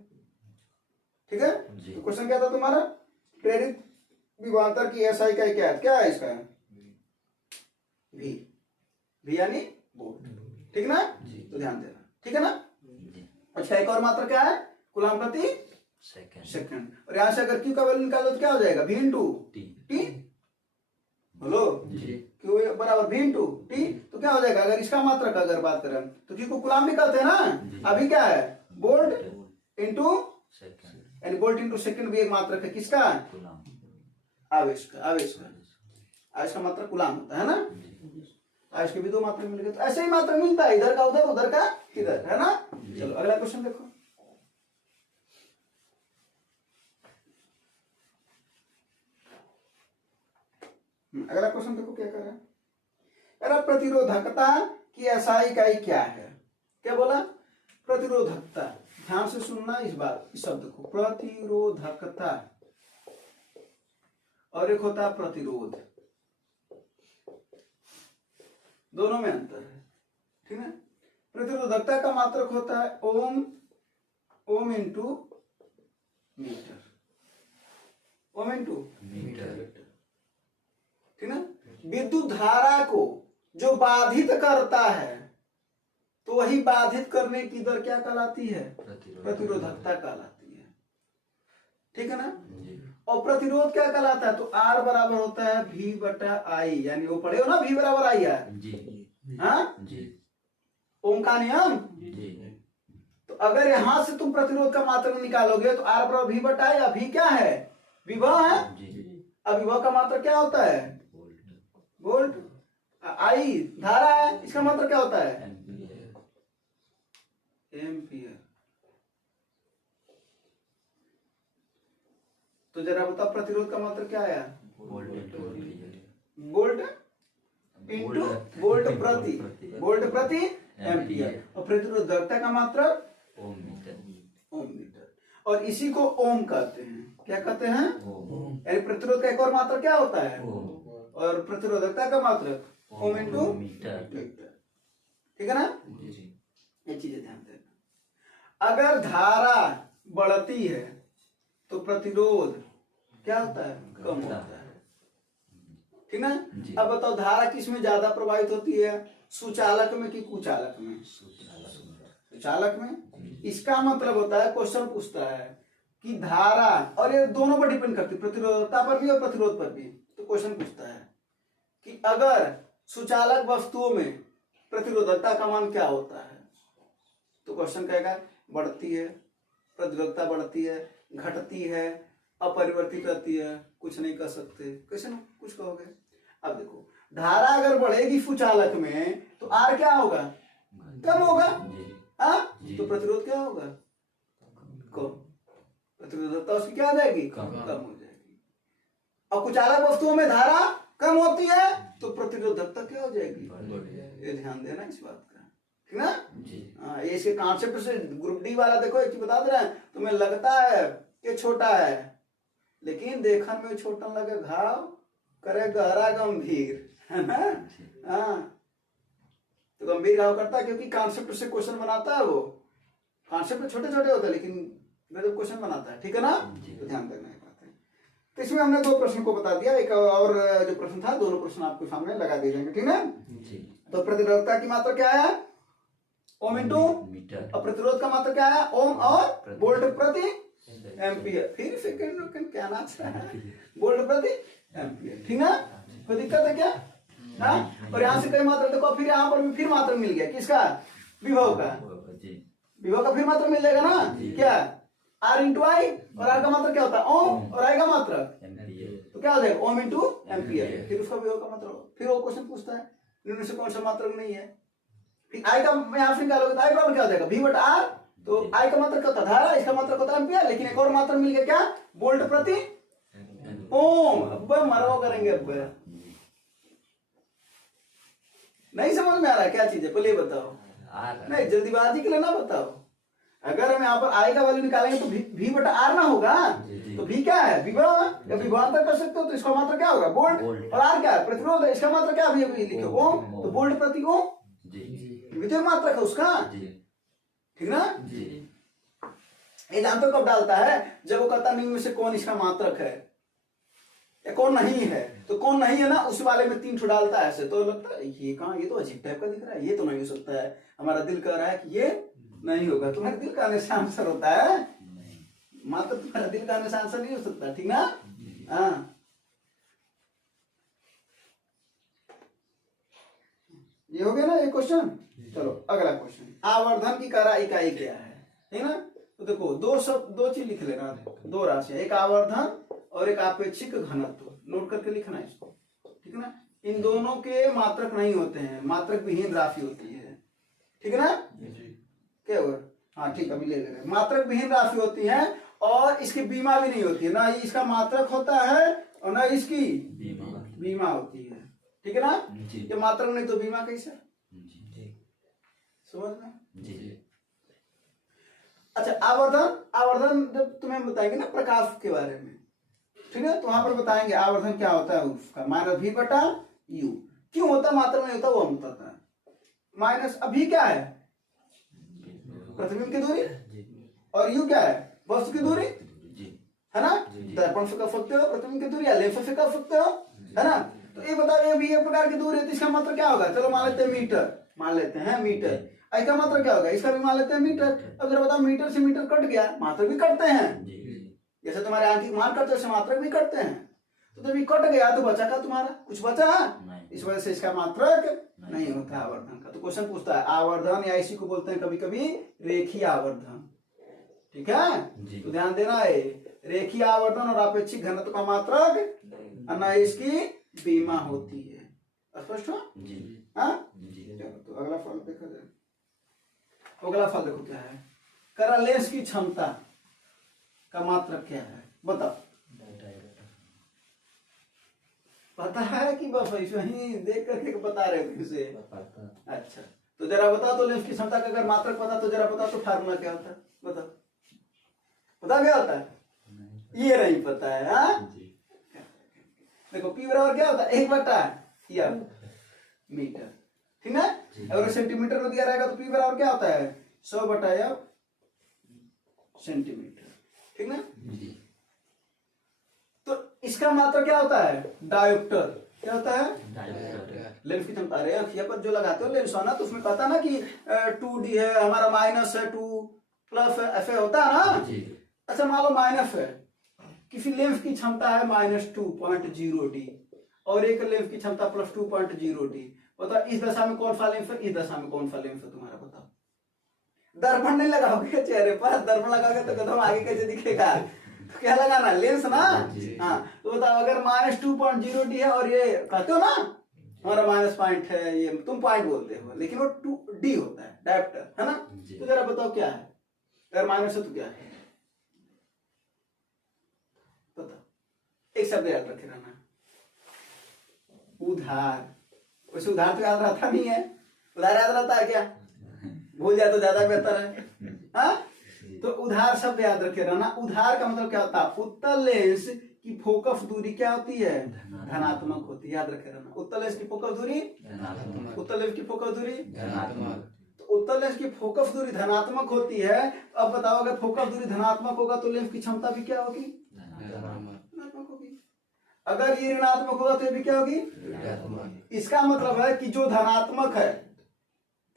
ठीक है, जी। तो क्वेश्चन क्या था तुम्हारा, प्रेरित विभवांतर की एसआई का क्या है इसका, भी यानी वोल्ट। ठीक ना, तो ध्यान देना। ठीक है ना, अच्छा एक और मात्रक क्या है, कूलाम प्रति सेकंड। और यहां से अगर क्यू का वैल्यू निकालो तो क्या हो जाएगा, v इंटू टी। बोलो, क्यू बराबर v इंटू टी। तो क्या हो जाएगा, अगर इसका मात्रक अगर बात करें तो क्यू को कूलाम भी कहते हैं ना, अभी क्या है वोल्ट इंटू सेकंड, यानी वोल्ट इंटू सेकंड भी एक मात्रक है किसका, आवेश का। आवेश का मात्रक कूलाम होता है ना, आवेश के भी दो मात्रक मिल गए। तो ऐसे ही मात्रक मिलता है, इधर का उधर, उधर का इधर, है ना। चलो अगला क्वेश्चन देखो। अगला क्वेश्चन देखो क्या कर रहा है, अरे प्रतिरोधकता की एसआई इकाई क्या है। क्या बोला, प्रतिरोधकता। ध्यान से सुनना इस बात, इस शब्द को, प्रतिरोधकता और एक होता है प्रतिरोध, दोनों में अंतर है। ठीक है, प्रतिरोधकता का मात्रक होता है ohm into metre, ohm into metre. ठीक है, विद्युत धारा को जो बाधित करता है तो वही बाधित करने की दर क्या कहलाती है, प्रतिरोधकता कहलाती है। ठीक है ना, और प्रतिरोध क्या कहलाता है, तो R बराबर होता है V बटा I, यानी वो पढ़े हो ना, V बराबर I है। हाँ जी, ओम का नियम जी। तो अगर यहां से तुम प्रतिरोध का मात्रक निकालोगे तो R बराबर V बटा I, V क्या है, विभव है। अब विभव का मात्रक क्या होता है, वोल्ट। आई धारा है, इसका मात्रक क्या होता है, एम्पियर। तो जरा बताओ प्रतिरोध का मात्रक क्या आया, वोल्ट इंटू वोल्ट प्रति एम्पियर। और प्रतिरोधकता का मात्रक ओम मीटर। और इसी को ओम कहते हैं, क्या कहते हैं, यानी प्रतिरोध का एक और मात्रक क्या होता है, और प्रतिरोधकता का मात्रक ओम इंटू मीटर। ठीक है ना, ये चीजें ध्यान देना। अगर धारा बढ़ती है तो प्रतिरोध क्या होता है, कम होता है। ठीक ना, अब बताओ धारा किस में ज्यादा प्रभावित होती है, सुचालक में कि कुचालक में, सुचालक में। इसका मतलब होता है, क्वेश्चन पूछता है कि धारा, और ये दोनों पर डिपेंड करती है, प्रतिरोधकता पर भी और प्रतिरोध पर भी। तो क्वेश्चन पूछता है कि अगर सुचालक वस्तुओं में प्रतिरोधकता का मान क्या होता है, तो क्वेश्चन कहेगा बढ़ती है, प्रतिरोधकता बढ़ती है, घटती है, अपरिवर्तित रहती है, कुछ नहीं कर सकते। कैसे ना कुछ कहोगे। अब देखो, धारा अगर बढ़ेगी सुचालक में तो आर क्या होगा, कम होगा। हाँ, तो प्रतिरोध क्या होगा, कम। प्रतिरोधकता उसकी क्या हो जाएगी, कम हो जाएगी। और कुचालक वस्तुओं में धारा कम होती है तो प्रतिरोधकता क्या हो जाएगी, ये ध्यान देना इस बात का। ठीक ना जी। हाँ, ये इसके कॉन्सेप्ट से ग्रुप डी वाला देखो, एक चीज बता दे रहे हैं, तुम्हें लगता है कि छोटा है, लेकिन देखने में छोटा लगे, घाव करे गहरा गंभीर, है ना। हाँ, तो गंभीर घाव करता है क्योंकि कॉन्सेप्ट से क्वेश्चन बनाता है। वो कॉन्सेप्ट छोटे छोटे होते हैं लेकिन गजब क्वेश्चन बनाता है। ठीक है ना, तो ध्यान देना है बात है। तो इसमें हमने दो प्रश्न को बता दिया, एक और जो प्रश्न था, दोनों प्रश्न आपके सामने लगा दिए जाएंगे। ठीक है, तो प्रतिरोधकता की मात्रा क्या है, ओम इंटू मीटर, और प्रतिरोध का मात्रा क्या है, ओम और वोल्ट प्रति एम्पियर। फिर सेकंड क्या नाम है, वोल्ट प्रति एम्पियर। ठीक है, कोई दिक्कत है क्या। हाँ, और यहाँ से कई मात्रा देखो, फिर यहाँ पर भी फिर मात्रा मिल गया, किसका, विभव का। विभव का फिर मात्रा मिल जाएगा ना, क्या, आर इंटू आई, और आर का मात्रा क्या होता है, ओम, और आई का मात्रा तो क्या हो जाएगा, ओम इंटू एम्पियर। फिर उसका विभव का मात्रा, फिर वो क्वेश्चन पूछता है इनमें से कौन सा मात्रक नहीं है। फिर आई का यहाँ से निकालोगे तो आई बराबर क्या हो जाएगा, वी बटा आर। तो आई का मात्रक क्या होता है, धारा, इसका मात्रक होता है एम्पियर, लेकिन एक और मात्रक मिल गया, क्या, वोल्ट प्रति ओम। अब मरो करेंगे, अब नहीं समझ में आ रहा है क्या चीज है, पहले बताओ। नहीं, जल्दीबाजी के लिए ना बताओ। अगर हम यहाँ पर आई का वैल्यू निकालेंगे तो भी बटा आर ना होगा, तो भी क्या है, विभव, या विभवांतर कर सकते हो, तो इसका मात्रा क्या होगा, वोल्ट, और आर क्या है, प्रतिरोध, इसका मात्रा क्या, अभी लिखो ओम, तो वोल्ट प्रति ओम। जी द्वितीय मात्रक है उसका, जी ठीक ना। जी ये जानते हो कब डालता है, जब वो कहता नहीं में से कौन इसका मात्रक है या कौन नहीं है। तो कौन नहीं है ना, उस वाले में 3 ठो डालता है ऐसे, तो लगता है ये कहाँ, ये तो अजीब टाइप का दिख रहा है, ये तो नहीं हो सकता है। हमारा दिल कह रहा है कि ये नहीं होगा। तुम्हारे दिल का हमेशा आंसर होता है, मात्र तुम्हारा दिल का हमेशा आंसर नहीं हो सकता, ठीक ना। हाँ, ये हो गया ना ये क्वेश्चन। चलो अगला क्वेश्चन, आवर्धन की कारा इकाई क्या है, ठीक ना। तो देखो दो चीज लिख लेना, 2 राशियां, एक आवर्धन और एक आपेक्षिक घनत्व, नोट करके लिखना है इसको, ठीक है ना। इन दोनों के मात्रक नहीं होते हैं, मात्रक विहीन राशि होती है, ठीक है ना। क्या होगा, हाँ ठीक है, अभी ले ले रहे हैं। मात्रक विहीन राशि होती है और इसकी बीमा भी नहीं होती है, ना इसका मात्रक होता है और ना इसकी बीमा होती है, ठीक है ना। ये मात्रक नहीं तो बीमा कैसे, समझ में। अच्छा, आवर्धन जब तुम्हें बताएंगे ना प्रकाश के बारे में, ठीक है, तो वहां पर बताएंगे आवर्धन क्या होता है उसका, -v/u। क्यों होता, मात्रक नहीं होता, वो हम बताता है। माइनस अभी क्या है, प्रतिबिंब की दूरी, और u क्या है, वस्तु की दूरी, है ना। दर्पण से कर सकते हो, प्रतिबिंब की दूरी, या लेंस से कर सकते हो, है ना। तो ये बताओ, ये भी एक प्रकार की दूरी है, तो इसका मतलब क्या होगा, चलो मान लेते हैं मीटर, मान लेते हैं मीटर, इसका मतलब क्या होगा, इसका भी मान लेते हैं मीटर। अब जरा बताओ, मीटर से मीटर कट गया, मात्रक भी कटते हैं, जैसे तुम्हारे आंखिक मान करते हैं मात्रक भी कटते हैं। तो जब ये कट गया तो बचा का तुम्हारा कुछ बचा, इस वजह से इसका मात्रक नहीं होता आवर्धन का। तो क्वेश्चन पूछता है आवर्धन, या इसी को बोलते हैं कभी कभी रेखीय आवर्धन, ठीक है। तो ध्यान देना है, रेखीय आवर्धन और आपेक्षिक घनत्व का मात्रक ना इसकी बीमा होती है, स्पष्ट हो। हाँ, तो अगला फल देखा जाए। अगला फल देखो क्या है, करा लेंस की क्षमता का मात्रक क्या है, बताओ। पता है कि बस ऐसे ही देख करके बता रहे हो किसे। अच्छा, तो जरा बता तो लेंस की क्षमता का अगर मात्रक पता तो जरा बता तो फार्मूला क्या होता है, बताओ। पता क्या होता है, ये नहीं पता है। हाँ, देखो P बराबर क्या होता है, 1/m मीटर, ठीक है। अगर सेंटीमीटर में दिया रहेगा तो P बराबर क्या होता है, 100/f सेंटीमीटर, ठीक ना। तो इसका मात्रक क्या होता है, डायोप्टर, क्या होता है, लेंस की क्षमता। अरे अखिया पर जो लगाते हो लेंस ना, तो उसमें कहता ना कि 2D है हमारा, माइनस है 2 प्लस ऐसे होता है ना। अच्छा, मान लो माइनस है, किसी लेंस की क्षमता है -2.0D और एक लेंस की क्षमता +2.0D। बताओ इस दशा में कौन सा लेंस है, इस दशा में कौन सा लेंस है तुम्हारा, बताओ। दर्पण नहीं लगाओगे चेहरे पर, दर्पण लगाओगे तो कदम आगे कैसे दिखेगा, तो क्या लगाना, लेंस ना। हाँ, तो बताओ अगर -2.0D है और ये कहते हो ना हमारा माइनस पॉइंट है, ये तुम पॉइंट बोलते हो लेकिन वो 2D होता है, डायोप्टर, है ना। तो जरा बताओ क्या है, अगर माइनस है तो क्या है, एक शब्द याद रखे रहना, उधार। वैसे उधार तो याद रहता नहीं है, उधार याद रहता है क्या, भूल जाए तो ज्यादा बेहतर है। हाँ, तो उधार शब्द याद रखे रहना। उधार का मतलब क्या होता है, उत्तल लेंस की फोकस दूरी क्या होती है, धनात्मक होती है, याद रखे रहना। उत्तल लेंस की फोकस दूरी, उत्तल लेंस की फोकस दूरी, तो उत्तल लेंस की फोकस दूरी धनात्मक होती है। अब बताओ अगर फोकस दूरी धनात्मक होगा तो लेंस की क्षमता भी क्या होगी, धनात्मक होगी। अगर ये ऋणात्मक होगा तो ये भी क्या होगी, इसका मतलब है कि जो धनात्मक है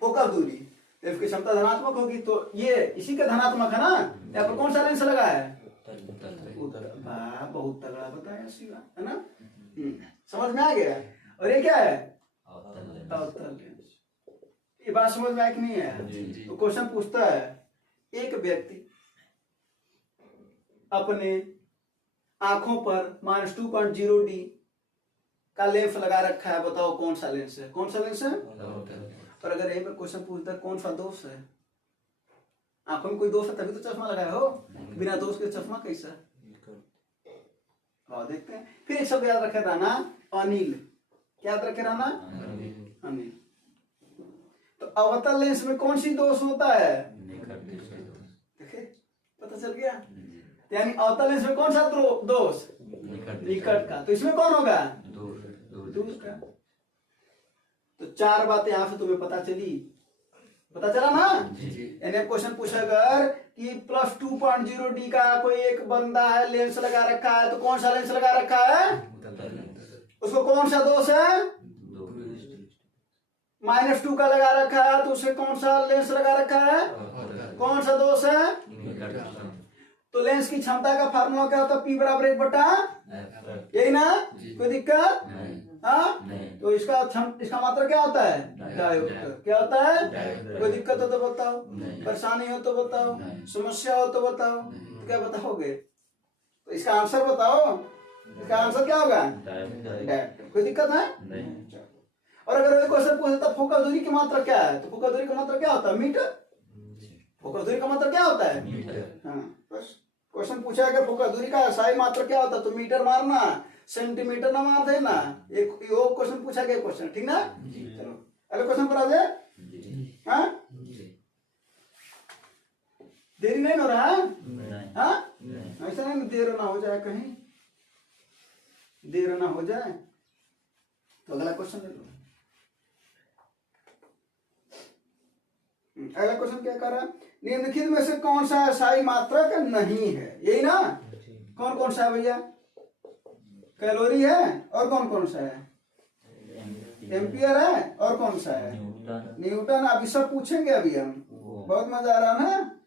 फोकस दूरी, लेंस की क्षमता धनात्मक होगी। तो ये इसी का धनात्मक है ना। यहाँ पर कौन सा लेंस लगा है, बहुत तगड़ा बताया शिवा, है ना। समझ में आ गया। और ये क्या है, अवतल लेंस। ये बात समझ में आया कि नहीं है। तो क्वेश्चन पूछता है, एक व्यक्ति अपने आंखों पर -2.0D का लेंस लगा रखा है, बताओ कौन सा लेंस है, कौन सा लेंस है। और अगर यही पर क्वेश्चन पूछता है कौन सा दोष है, आंखों में कोई दोष है तभी तो चश्मा लगाया हो, बिना दोष के चश्मा कैसा। और देखते हैं। फिर एक शब्द याद रखे रहना, अनिल। क्या याद रखे रहना, अनिल। तो अवतल लेंस में कौन सी दोष होता है, देखे पता चल गया। यानी अवतल लेंस में कौन सा दोष, निकट का। तो इसमें कौन होगा, दूर का। तो 4 बातें यहाँ से तुम्हें पता चली, पता चला ना। यानी क्वेश्चन पूछा अगर कि +2.0D का कोई एक बंदा है, लेंस लगा रखा है, तो कौन सा लेंस लगा रखा है, उसको कौन सा दोष है, -2 का लगा रखा है, तो उसे कौन सा लेंस लगा रखा है, कौन सा दोष है। तो लेंस की क्षमता का फार्मूला क्या होता है, P = 1/, यही ना, कोई दिक्कत, हाँ। तो इसका मात्रा क्या होता है, डायोप्टर। क्या होता है, कोई दिक्कत हो तो बताओ, परेशानी हो तो बताओ, समस्या हो तो बताओ, तो क्या बताओगे, तो इसका आंसर बताओ, इसका आंसर क्या होगा, डायोप्टर। कोई दिक्कत है। और अगर वही क्वेश्चन पूछता फोकस दूरी की मात्रा क्या है, तो फोकस दूरी की मात्रा क्या होता है, मीटर। फोकस दूरी का मात्रा क्या होता है, हाँ। बस क्वेश्चन पूछा अगर फोकस दूरी का सही मात्रा क्या होता है, तो मीटर मारना, सेंटीमीटर ना मार देना। एक वो क्वेश्चन पूछा गया क्वेश्चन, ठीक ना। चलो अगले क्वेश्चन पर आ जाए। हाँ, देरी नहीं हो रहा है, हाँ, ऐसा नहीं देर ना हो जाए, कहीं देर ना हो जाए। तो अगला क्वेश्चन ले लो। अगला क्वेश्चन क्या कर रहा है, निम्नलिखित में से कौन सा अस्थायी मात्रक नहीं है, यही ना। कौन कौन सा है भैया, कैलोरी है, और कौन कौन सा है, एम्पियर है, और कौन सा है, न्यूटन। अभी सब पूछेंगे अभी हम, बहुत मजा आ रहा है ना।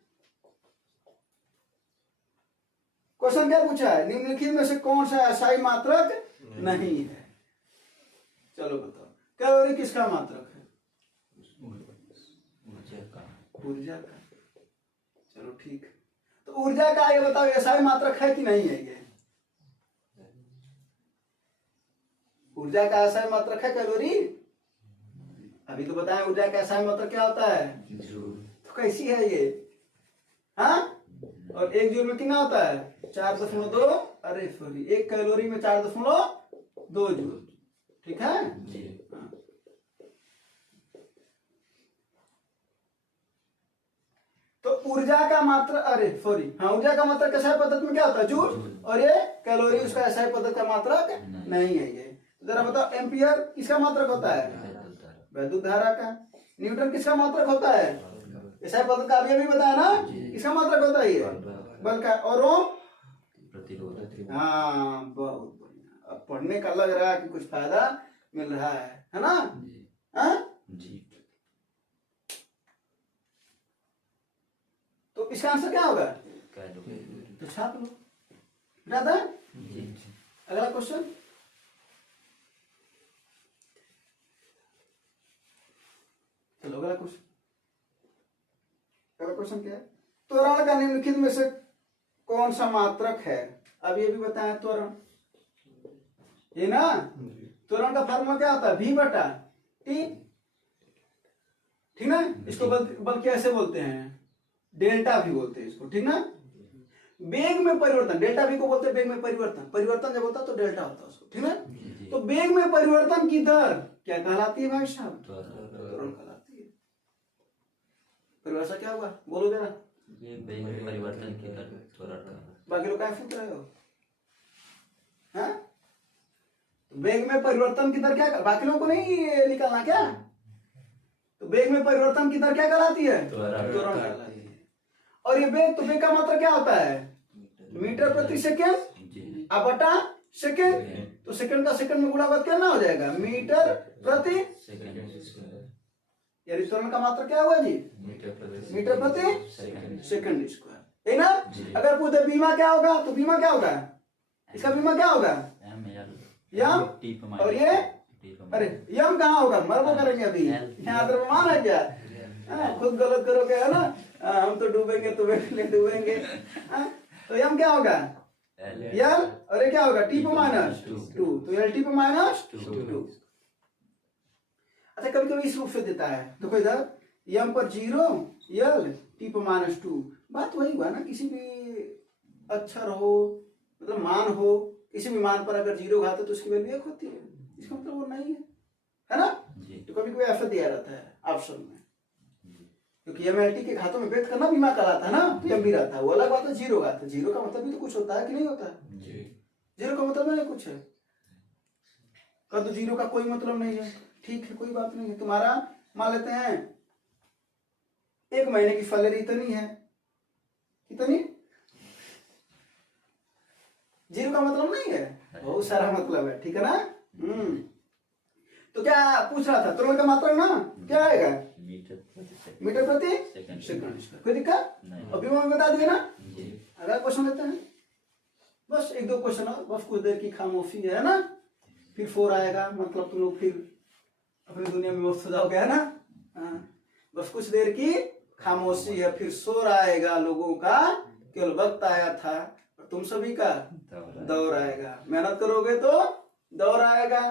क्वेश्चन क्या पूछा है, निम्नलिखित में से कौन सा अस्थायी मात्रक नहीं है। चलो बताओ, कैलोरी किसका मात्रक है, ऊर्जा का। चलो ठीक, तो ऊर्जा का ये बताओ अस्थायी मात्रक है कि नहीं है, ये ऊर्जा का अस्थायी मात्रक है कैलोरी। अभी तो बताएं ऊर्जा का अस्थायी मात्रक क्या होता है, तो कैसी है ये, हाँ। और 1 जूल में कितना होता है, 4.2, अरे सॉरी 1 कैलोरी में 4.2 जूल, ठीक है। हाँ। तो ऊर्जा का मात्रा, अरे सॉरी, हाँ, ऊर्जा का मात्रक अस्थायी पदार्थ में क्या होता है, जूल, और ये कैलोरी उसका अस्थायी पदार्थ का मात्रक नहीं है। ये जरा बताओ, एम्पियर किसका मात्रक होता है, वैद्युत धारा का। न्यूटन किसका मात्रक होता है, अस्थायी पदार्थ का, अभी बताया ना, किसका मात्रक होता है, ये बल का। और ओम प्रतिरोध। हाँ, बहुत बढ़िया, अब पढ़ने का लग रहा है कि कुछ फायदा मिल रहा है ना। हाँ जी, तो इसका आंसर क्या होगा, तो छाप लो, याद है। अगला क्वेश्चन, चलो अगला क्वेश्चन। अगला क्वेश्चन क्या है, त्वरण का निम्नलिखित में से कौन सा मात्रक है। अब ये भी बताया, त्वरण, ये ना, त्वरण का फार्मूला क्या होता है, V/T, ठीक ना। इसको बल कैसे बोलते हैं, डेल्टा भी बोलते हैं इसको, ठीक ना। वेग में परिवर्तन, डेल्टा भी को बोलते हैं वेग में परिवर्तन। परिवर्तन जब होता है तो डेल्टा होता है उसको, ठीक ना। तो वेग में परिवर्तन की दर क्या कहलाती है भाई साहब, त्वरण कहलाती है। परिभाषा क्या होगा, बोलो जरा। वेग में परिवर्तन की दर त्वरण। बाकी लोग क्या फूक रहे हो, हाँ। वेग में परिवर्तन की दर क्या, बाकी लोगों को नहीं निकालना क्या। तो वेग में परिवर्तन की दर क्या कहलाती है, त्वरण कहलाती है। और ये वेग, तो वेग का मात्रा क्या होता है, मीटर प्रति सेकेंड बटा सेकेंड। तो सेकंड का सेकंड में गुणा क्या ना हो जाएगा, मीटर प्रति सेकंड। यानी त्वरण का मात्रा क्या हुआ जी, मीटर प्रति सेकंड स्क्वायर, है ना। अगर पूछे बीमा क्या होगा, तो बीमा क्या होगा, इसका बीमा क्या होगा, यम। और ये, अरे यम कहाँ होगा, मरबो करेंगे अभी, यहाँ द्रव्यमान है क्या, खुद गलत करोगे है ना। हम तो डूबेंगे, तुम्हें डूबेंगे। तो यम क्या होगा, यल, और ये क्या होगा, T/-2, तो ये T/-2। अच्छा, कभी कभी इस रूप से देता है, देखो इधर यम पर 0, यल T/-2। बात वही हुआ ना, किसी भी अक्षर हो, मतलब मान हो, किसी भी मान पर अगर 0 घात है तो उसकी वैल्यू 1 होती है, इसका मतलब वो नहीं है ना। तो कभी कभी ऐसा दिया रहता है ऑप्शन में, क्योंकि MLT के घातों में व्यक्त करना बीमा कहलाता है ना, तो यम भी रहता है। वो अलग बात है, 0 घात है, 0 का मतलब भी तो कुछ होता है कि नहीं होता है, 0 का मतलब नहीं कुछ है, का तो 0 का कोई मतलब नहीं है, ठीक है, कोई बात नहीं है। तुम्हारा मान लेते हैं 1 महीने की सैलरी इतनी है, कितनी? 0 का मतलब नहीं है, बहुत सारा मतलब है, ठीक है ना। तो क्या पूछ रहा था, त्वरण का मात्रक ना क्या आएगा? मीटर प्रति सेकंड। कोई दिक्कत? अभी मैं बता दिया ना। अगला क्वेश्चन लेते हैं, बस 1-2 क्वेश्चन और, बस कुछ देर की खामोशी है ना, फिर 4 आएगा, मतलब तुम लोग फिर अपनी दुनिया में मस्त हो जाओगे, है ना। बस कुछ देर की खामोशी है, फिर शोर आएगा लोगों का, केवल वक्त आया था और तुम सभी का दौर आएगा। मेहनत करोगे तो दौर आएगा,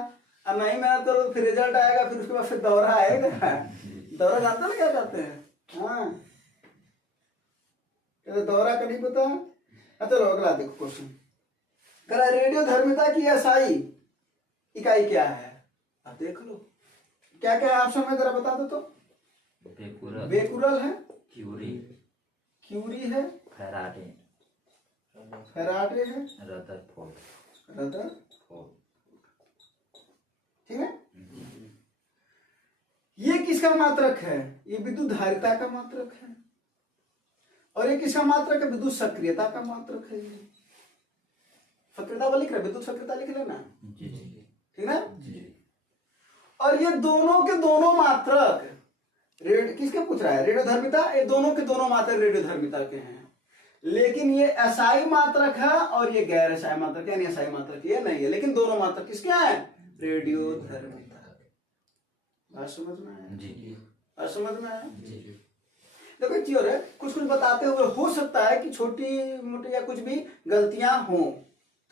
और नहीं मेहनत करोगे तो फिर रिजल्ट आएगा, फिर उसके बाद फिर दौरा आएगा। दौरा जानते ना क्या कहते हैं? हाँ, दौरा का नहीं पता। चलो अगला देखो क्वेश्चन, कह रहा है रेडियो धर्मिता की एसआई इकाई क्या है? आप देख लो क्या क्या है ऑप्शन में, जरा बता दो तो। बेकुरल है, क्यूरी है, फैराडे है, रदरफोर्ड। ठीक है। ये किसका मात्रक है? ये विद्युत धारिता का मात्रक है। और ये किसका मात्रक है? विद्युत सक्रियता का मात्रक है। सक्रियता वाला लिख रहे, विद्युत सक्रियता लिख लेना, ठीक है। और ये दोनों के दोनों मात्रक किसके पूछ रहा है? रेडियो धर्मिता। ये दोनों के दोनों मात्रक रेडियो धर्मिता के हैं, लेकिन ये एसआई मात्रक है और ये गैर एसआई मात्रक है, एसआई मात्रक ये नहीं है, लेकिन दोनों मात्रक किसके हैं? रेडियो धर्मिता। बात समझ में आया जी? बात समझ में आया जी? देखो एक चीज और है, कुछ बताते हुए हो सकता है कि छोटी मोटी या कुछ भी गलतियां हो,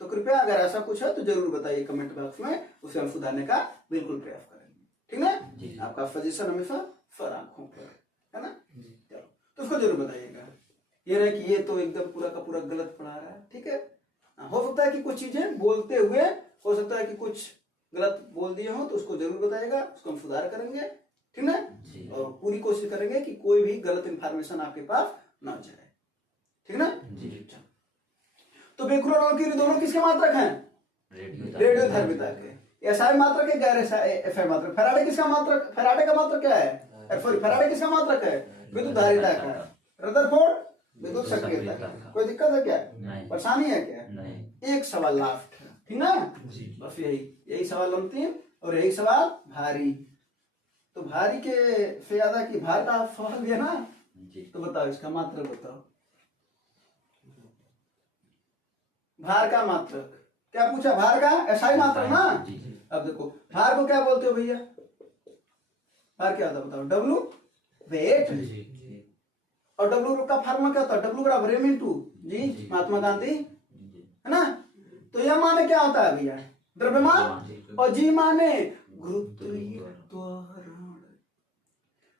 तो कृपया अगर ऐसा कुछ है तो जरूर बताइए कमेंट बॉक्स में, उसे हम सुधारने का बिल्कुल प्रयास करेंगे, ठीक है। आपका सजेशन हमेशा फर आंखों पर, है ना। चलो तो उसको जरूर बताइएगा, ये रहे कि ये तो एकदम पूरा का पूरा गलत पढ़ा रहा है, ठीक है। हो सकता है कि कुछ चीजें बोलते हुए हो सकता है कि कुछ गलत बोल दिए हो, तो उसको जरूर बताइएगा, उसको हम सुधार करेंगे, ठीक है। और पूरी कोशिश करेंगे कि कोई भी गलत इंफॉर्मेशन आपके पास ना जाए, ठीक है ना जी। तो बेकुरल और क्यूरी दोनों किसके मात्रक हैं? रेडियो धर्मिता के। एसआई मात्रक है, गैर एसआई मात्रक। फैराडे किसका मात्रक? फैराडे का मात्रक क्या है? सॉरी, फैराडे किसका मात्रक है? विद्युत धारिता का। रदरफोर्ड विद्युत सक्रियता का। कोई दिक्कत है क्या? परेशानी है क्या? नहीं। एक सवाल लास्ट है, ठीक ना। बस यही सवाल अंतिम, और यही सवाल भारी। तो भारी के से ज्यादा की भार का सवाल दिया ना, तो बताओ इसका मात्रक बताओ। भार का मात्रक क्या पूछा? भार का एसआई मात्रक ना। अब देखो भार को क्या बोलते हो भैया? भार क्या होता है बताओ? डब्लू वेट, और डब्लू का फॉर्मूला क्या होता है? डब्लू बराबर m इंटू जी, महात्मा गांधी, है ना। तो यह माने क्या होता है भैया? द्रव्यमान, और जी माने गुरुत्वाकर्षण।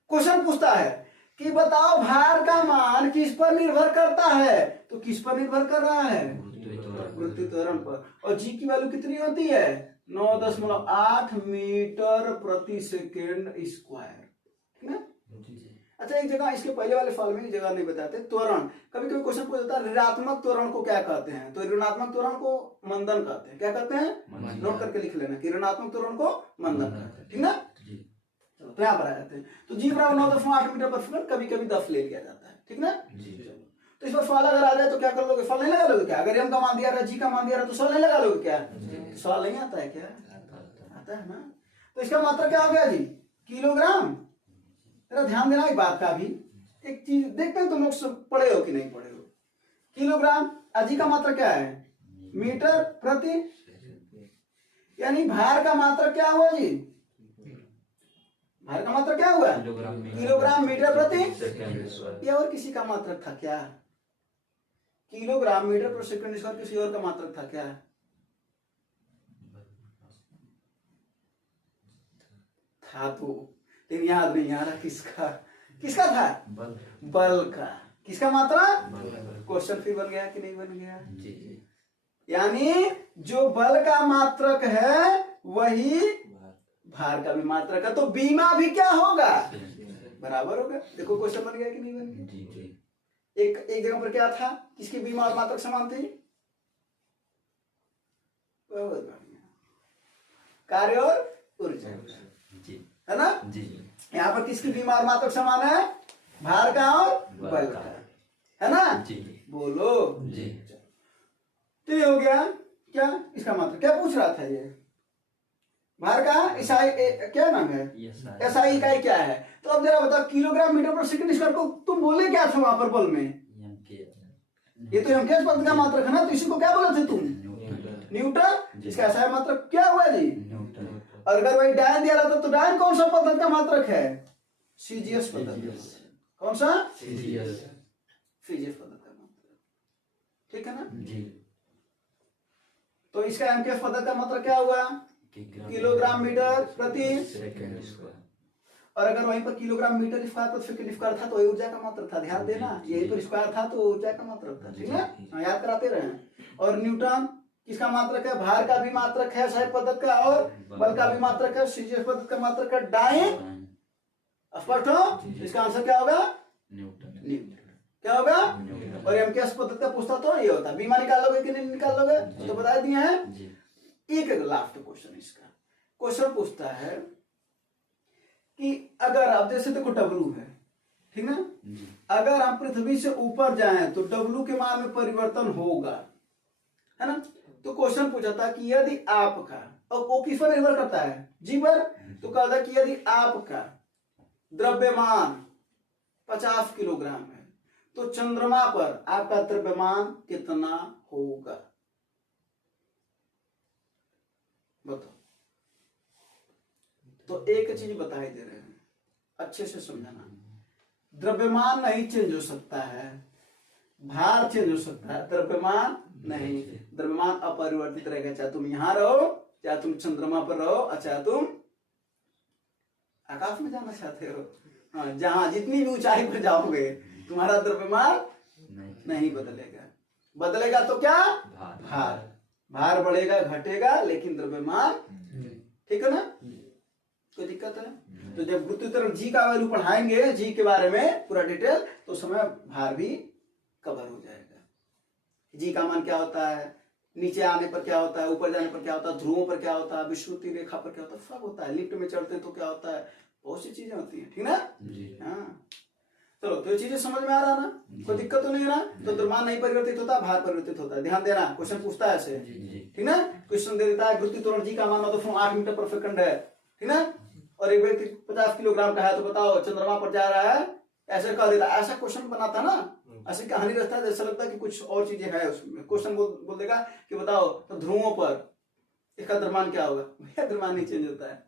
क्वेश्चन पूछता है कि बताओ भार का मान किस पर निर्भर करता है? तो किस पर निर्भर कर रहा है? गुरुत्वाकर्षण पर। और जी की वैल्यू कितनी होती है? 9.8 मीटर प्रति सेकेंड स्क्वायर, ठीक है। अच्छा एक जगह इसके पहले वाले फॉल में जगह नहीं बताते, त्वरण। कभी कभी क्वेश्चन पूछता है ऋणात्मक त्वरण को क्या कहते हैं? तो ऋणात्मक त्वरण को मंदन कहते हैं। क्या कहते हैं? नोट करके लिख लेना कि ऋणात्मक त्वरण को मंदन कहते हैं, ठीक ना। चलो तो यहाँ पर आ जाते हैं। तो जी बराबर 9.8 मीटर पर सेकंड, कभी कभी 10 ले लिया जाता है, ठीक ना। तो इस पर फॉल अगर आ जाए तो क्या कर लोगे? फॉल नहीं लगा लोगे क्या? अगर एम का मान दिया रहा, जी का मान दिया रहा, तो सॉल नहीं लगा लोगे क्या? सॉल नहीं आता है क्या? आता है ना। तो इसका मात्रा क्या हो गया जी? किलोग्राम। तेरा ध्यान देना एक बात का भी, एक चीज देखते हैं तुम लोग पढ़े हो कि नहीं पढ़े हो। किलोग्राम, अजी का मात्रा क्या है? मीटर प्रति, यानी भार का मात्रा क्या हुआ जी? भार का मात्रा क्या हुआ? किलोग्राम मीटर प्रति। या और किसी का मात्रक था क्या? किलोग्राम मीटर प्रति सेकंड स्क्वायर किसी और का मात्रक था क्या? था तो, लेकिन याद नहीं आ रहा किसका। किसका था? बल का। किसका मात्रा? क्वेश्चन फिर बन गया कि नहीं बन गया? यानी जो बल का मात्रक है वही भार का भी मात्रक है, तो बीमा भी क्या होगा? बराबर होगा। देखो क्वेश्चन बन गया कि नहीं बन गया? एक जगह पर क्या था? किसकी बीमा और मात्रक समान थी? कार्य और ऊर्जा। है ना। जी यहाँ पर किसकी बीमार मात्रक समान है, भार का और बल का, है ना। जी बोलो जी तो ये हो गया क्या, इसका मतलब क्या पूछ रहा था ये, भार का एसआई क्या नाम है, एसआई इकाई क्या है। तो अब जरा बताओ किलोग्राम मीटर पर सेकंड स्क्वायर को तुम बोले क्या थे वहां पर बल में, ये तो एमकेएस पद का मात्रक है ना, तो इसी को क्या बोले थे तुम, न्यूटन। इसका एसआई मात्रक क्या हुआ जी, और अगर वही डायन दिया रहता तो डायन कौन सा पद्धति का मात्रक है, सीजीएस पद्धति, कौन सा सीजीएस पद्धति का मात्रक, ठीक है ना जी। तो इसका एमकेएस पद्धति का मात्रक क्या हुआ, किलोग्राम मीटर प्रति सेकंड स्क्वायर। और अगर वहीं पर किलोग्राम मीटर स्क्वायर प्रति सेकंड स्क्वायर था तो वही ऊर्जा का मात्रक था, ध्यान देना, यही पर स्क्वायर था तो ऊर्जा का मात्रक था, ठीक है, हाँ, याद कराते रहे। और न्यूटन किसका मात्रक है, भार का भी मात्रक है सहायक पद्धति का, और बल का भी मात्रक है, सीजीएस पद्धति का मात्रक है डाइन। स्पष्ट हो, इसका आंसर क्या होगा, न्यूटन। क्या होगा, और एमकेएस पद्धति का पूछता तो ये होता, बीमा निकालोगे कि नहीं निकालोगे, तो बता दिए हैं। एक लास्ट क्वेश्चन, इसका क्वेश्चन पूछता है कि अगर अब जैसे देखो डब्लू है, ठीक ना, अगर हम पृथ्वी से ऊपर जाएं तो डब्लू के मान में परिवर्तन होगा, है ना। तो क्वेश्चन पूछा था कि यदि आपका, और वो किस पर निर्भर करता है, जी पर, तो कहा था कि यदि आपका द्रव्यमान 50 किलोग्राम है तो चंद्रमा पर आपका द्रव्यमान कितना होगा, बताओ। तो एक चीज बताई दे रहे हैं, अच्छे से समझाना, द्रव्यमान नहीं चेंज हो सकता है, भार चेंज हो सकता है, द्रव्यमान नहीं, द्रव्यमान अपरिवर्तित रहेगा, चाहे तुम यहां रहो, चाहे तुम चंद्रमा पर रहो, और चाहे तुम आकाश में जाना चाहते हो, हाँ, जहां जितनी भी ऊंचाई पर जाओगे तुम्हारा द्रव्यमान नहीं बदलेगा, बदलेगा तो क्या, भार बढ़ेगा घटेगा, लेकिन द्रव्यमान, ठीक है ना, कोई दिक्कत है। तो जब गुरुत्व त्वरण जी का वैल्यू पढ़ाएंगे, जी के बारे में पूरा डिटेल, तो समय भार भी कवर हो जाएगा। जी का मान क्या होता है, नीचे आने पर क्या होता है, ऊपर जाने पर क्या होता है, ध्रुवों पर क्या होता है, विषुवतीय रेखा पर क्या होता है, सब होता है, लिफ्ट में चढ़ते तो क्या होता है, बहुत सी चीजें होती है, ठीक ना। हाँ चलो, तो ये चीजें समझ में आ रहा ना, कोई दिक्कत तो नहीं है ना। तो द्रव्यमान नहीं परिवर्तित होता, भार परिवर्तित होता है, ध्यान देना, क्वेश्चन पूछता है ऐसे, ठीक ना। क्वेश्चन दे देता है गुरुत्व त्वरण जी का मान 8 मीटर पर सेकंड है, ठीक ना, और एक व्यक्ति 50 किलोग्राम का है, तो बताओ चंद्रमा पर जा रहा है, ऐसे कह देता, ऐसा क्वेश्चन बनाता ना, ऐसी कहानी रखता है, जैसा लगता है कि कुछ और चीजें है उसमें। क्वेश्चन बोल देगा कि बताओ तो ध्रुवों पर इसका द्रव्यमान क्या होगा, भैया द्रव्यमान नहीं चेंज होता है,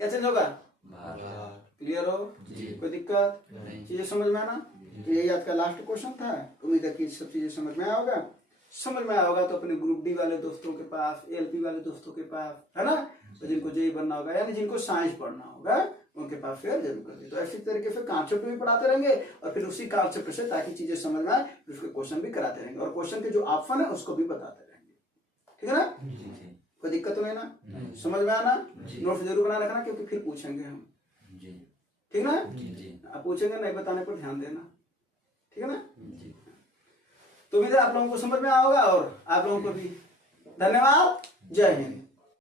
क्या चेंज होगा, क्लियर हो, कोई दिक्कत, चीजें समझ में आना। यही आज का लास्ट क्वेश्चन था, उम्मीद है कि सब चीजें समझ में आया होगा। समझ में आया होगा तो अपने ग्रुप डी वाले दोस्तों के पास, एलपी वाले दोस्तों के पास, है ना, तो जिनको जेई बनना होगा यानी जिनको साइंस पढ़ना होगा उनके पास शेयर जरूर कर दी। तो ऐसी तरीके से कांसेप्ट भी पढ़ाते रहेंगे, और फिर उसी कांसेप्ट से ताकि चीजें समझ में आए, फिर उसके क्वेश्चन भी कराते रहेंगे, और क्वेश्चन के जो ऑप्शन है उसको भी बताते रहेंगे, ठीक है ना। कोई दिक्कत तो नहीं ना, समझ में आना, नोट्स जरूर बना रखना, क्योंकि फिर पूछेंगे हम, ठीक ना, आप पूछेंगे नहीं बताने पर ध्यान देना, ठीक है ना। तो उम्मीद है आप लोगों को समझ में आया होगा, और आप लोगों को भी धन्यवाद, जय हिंद।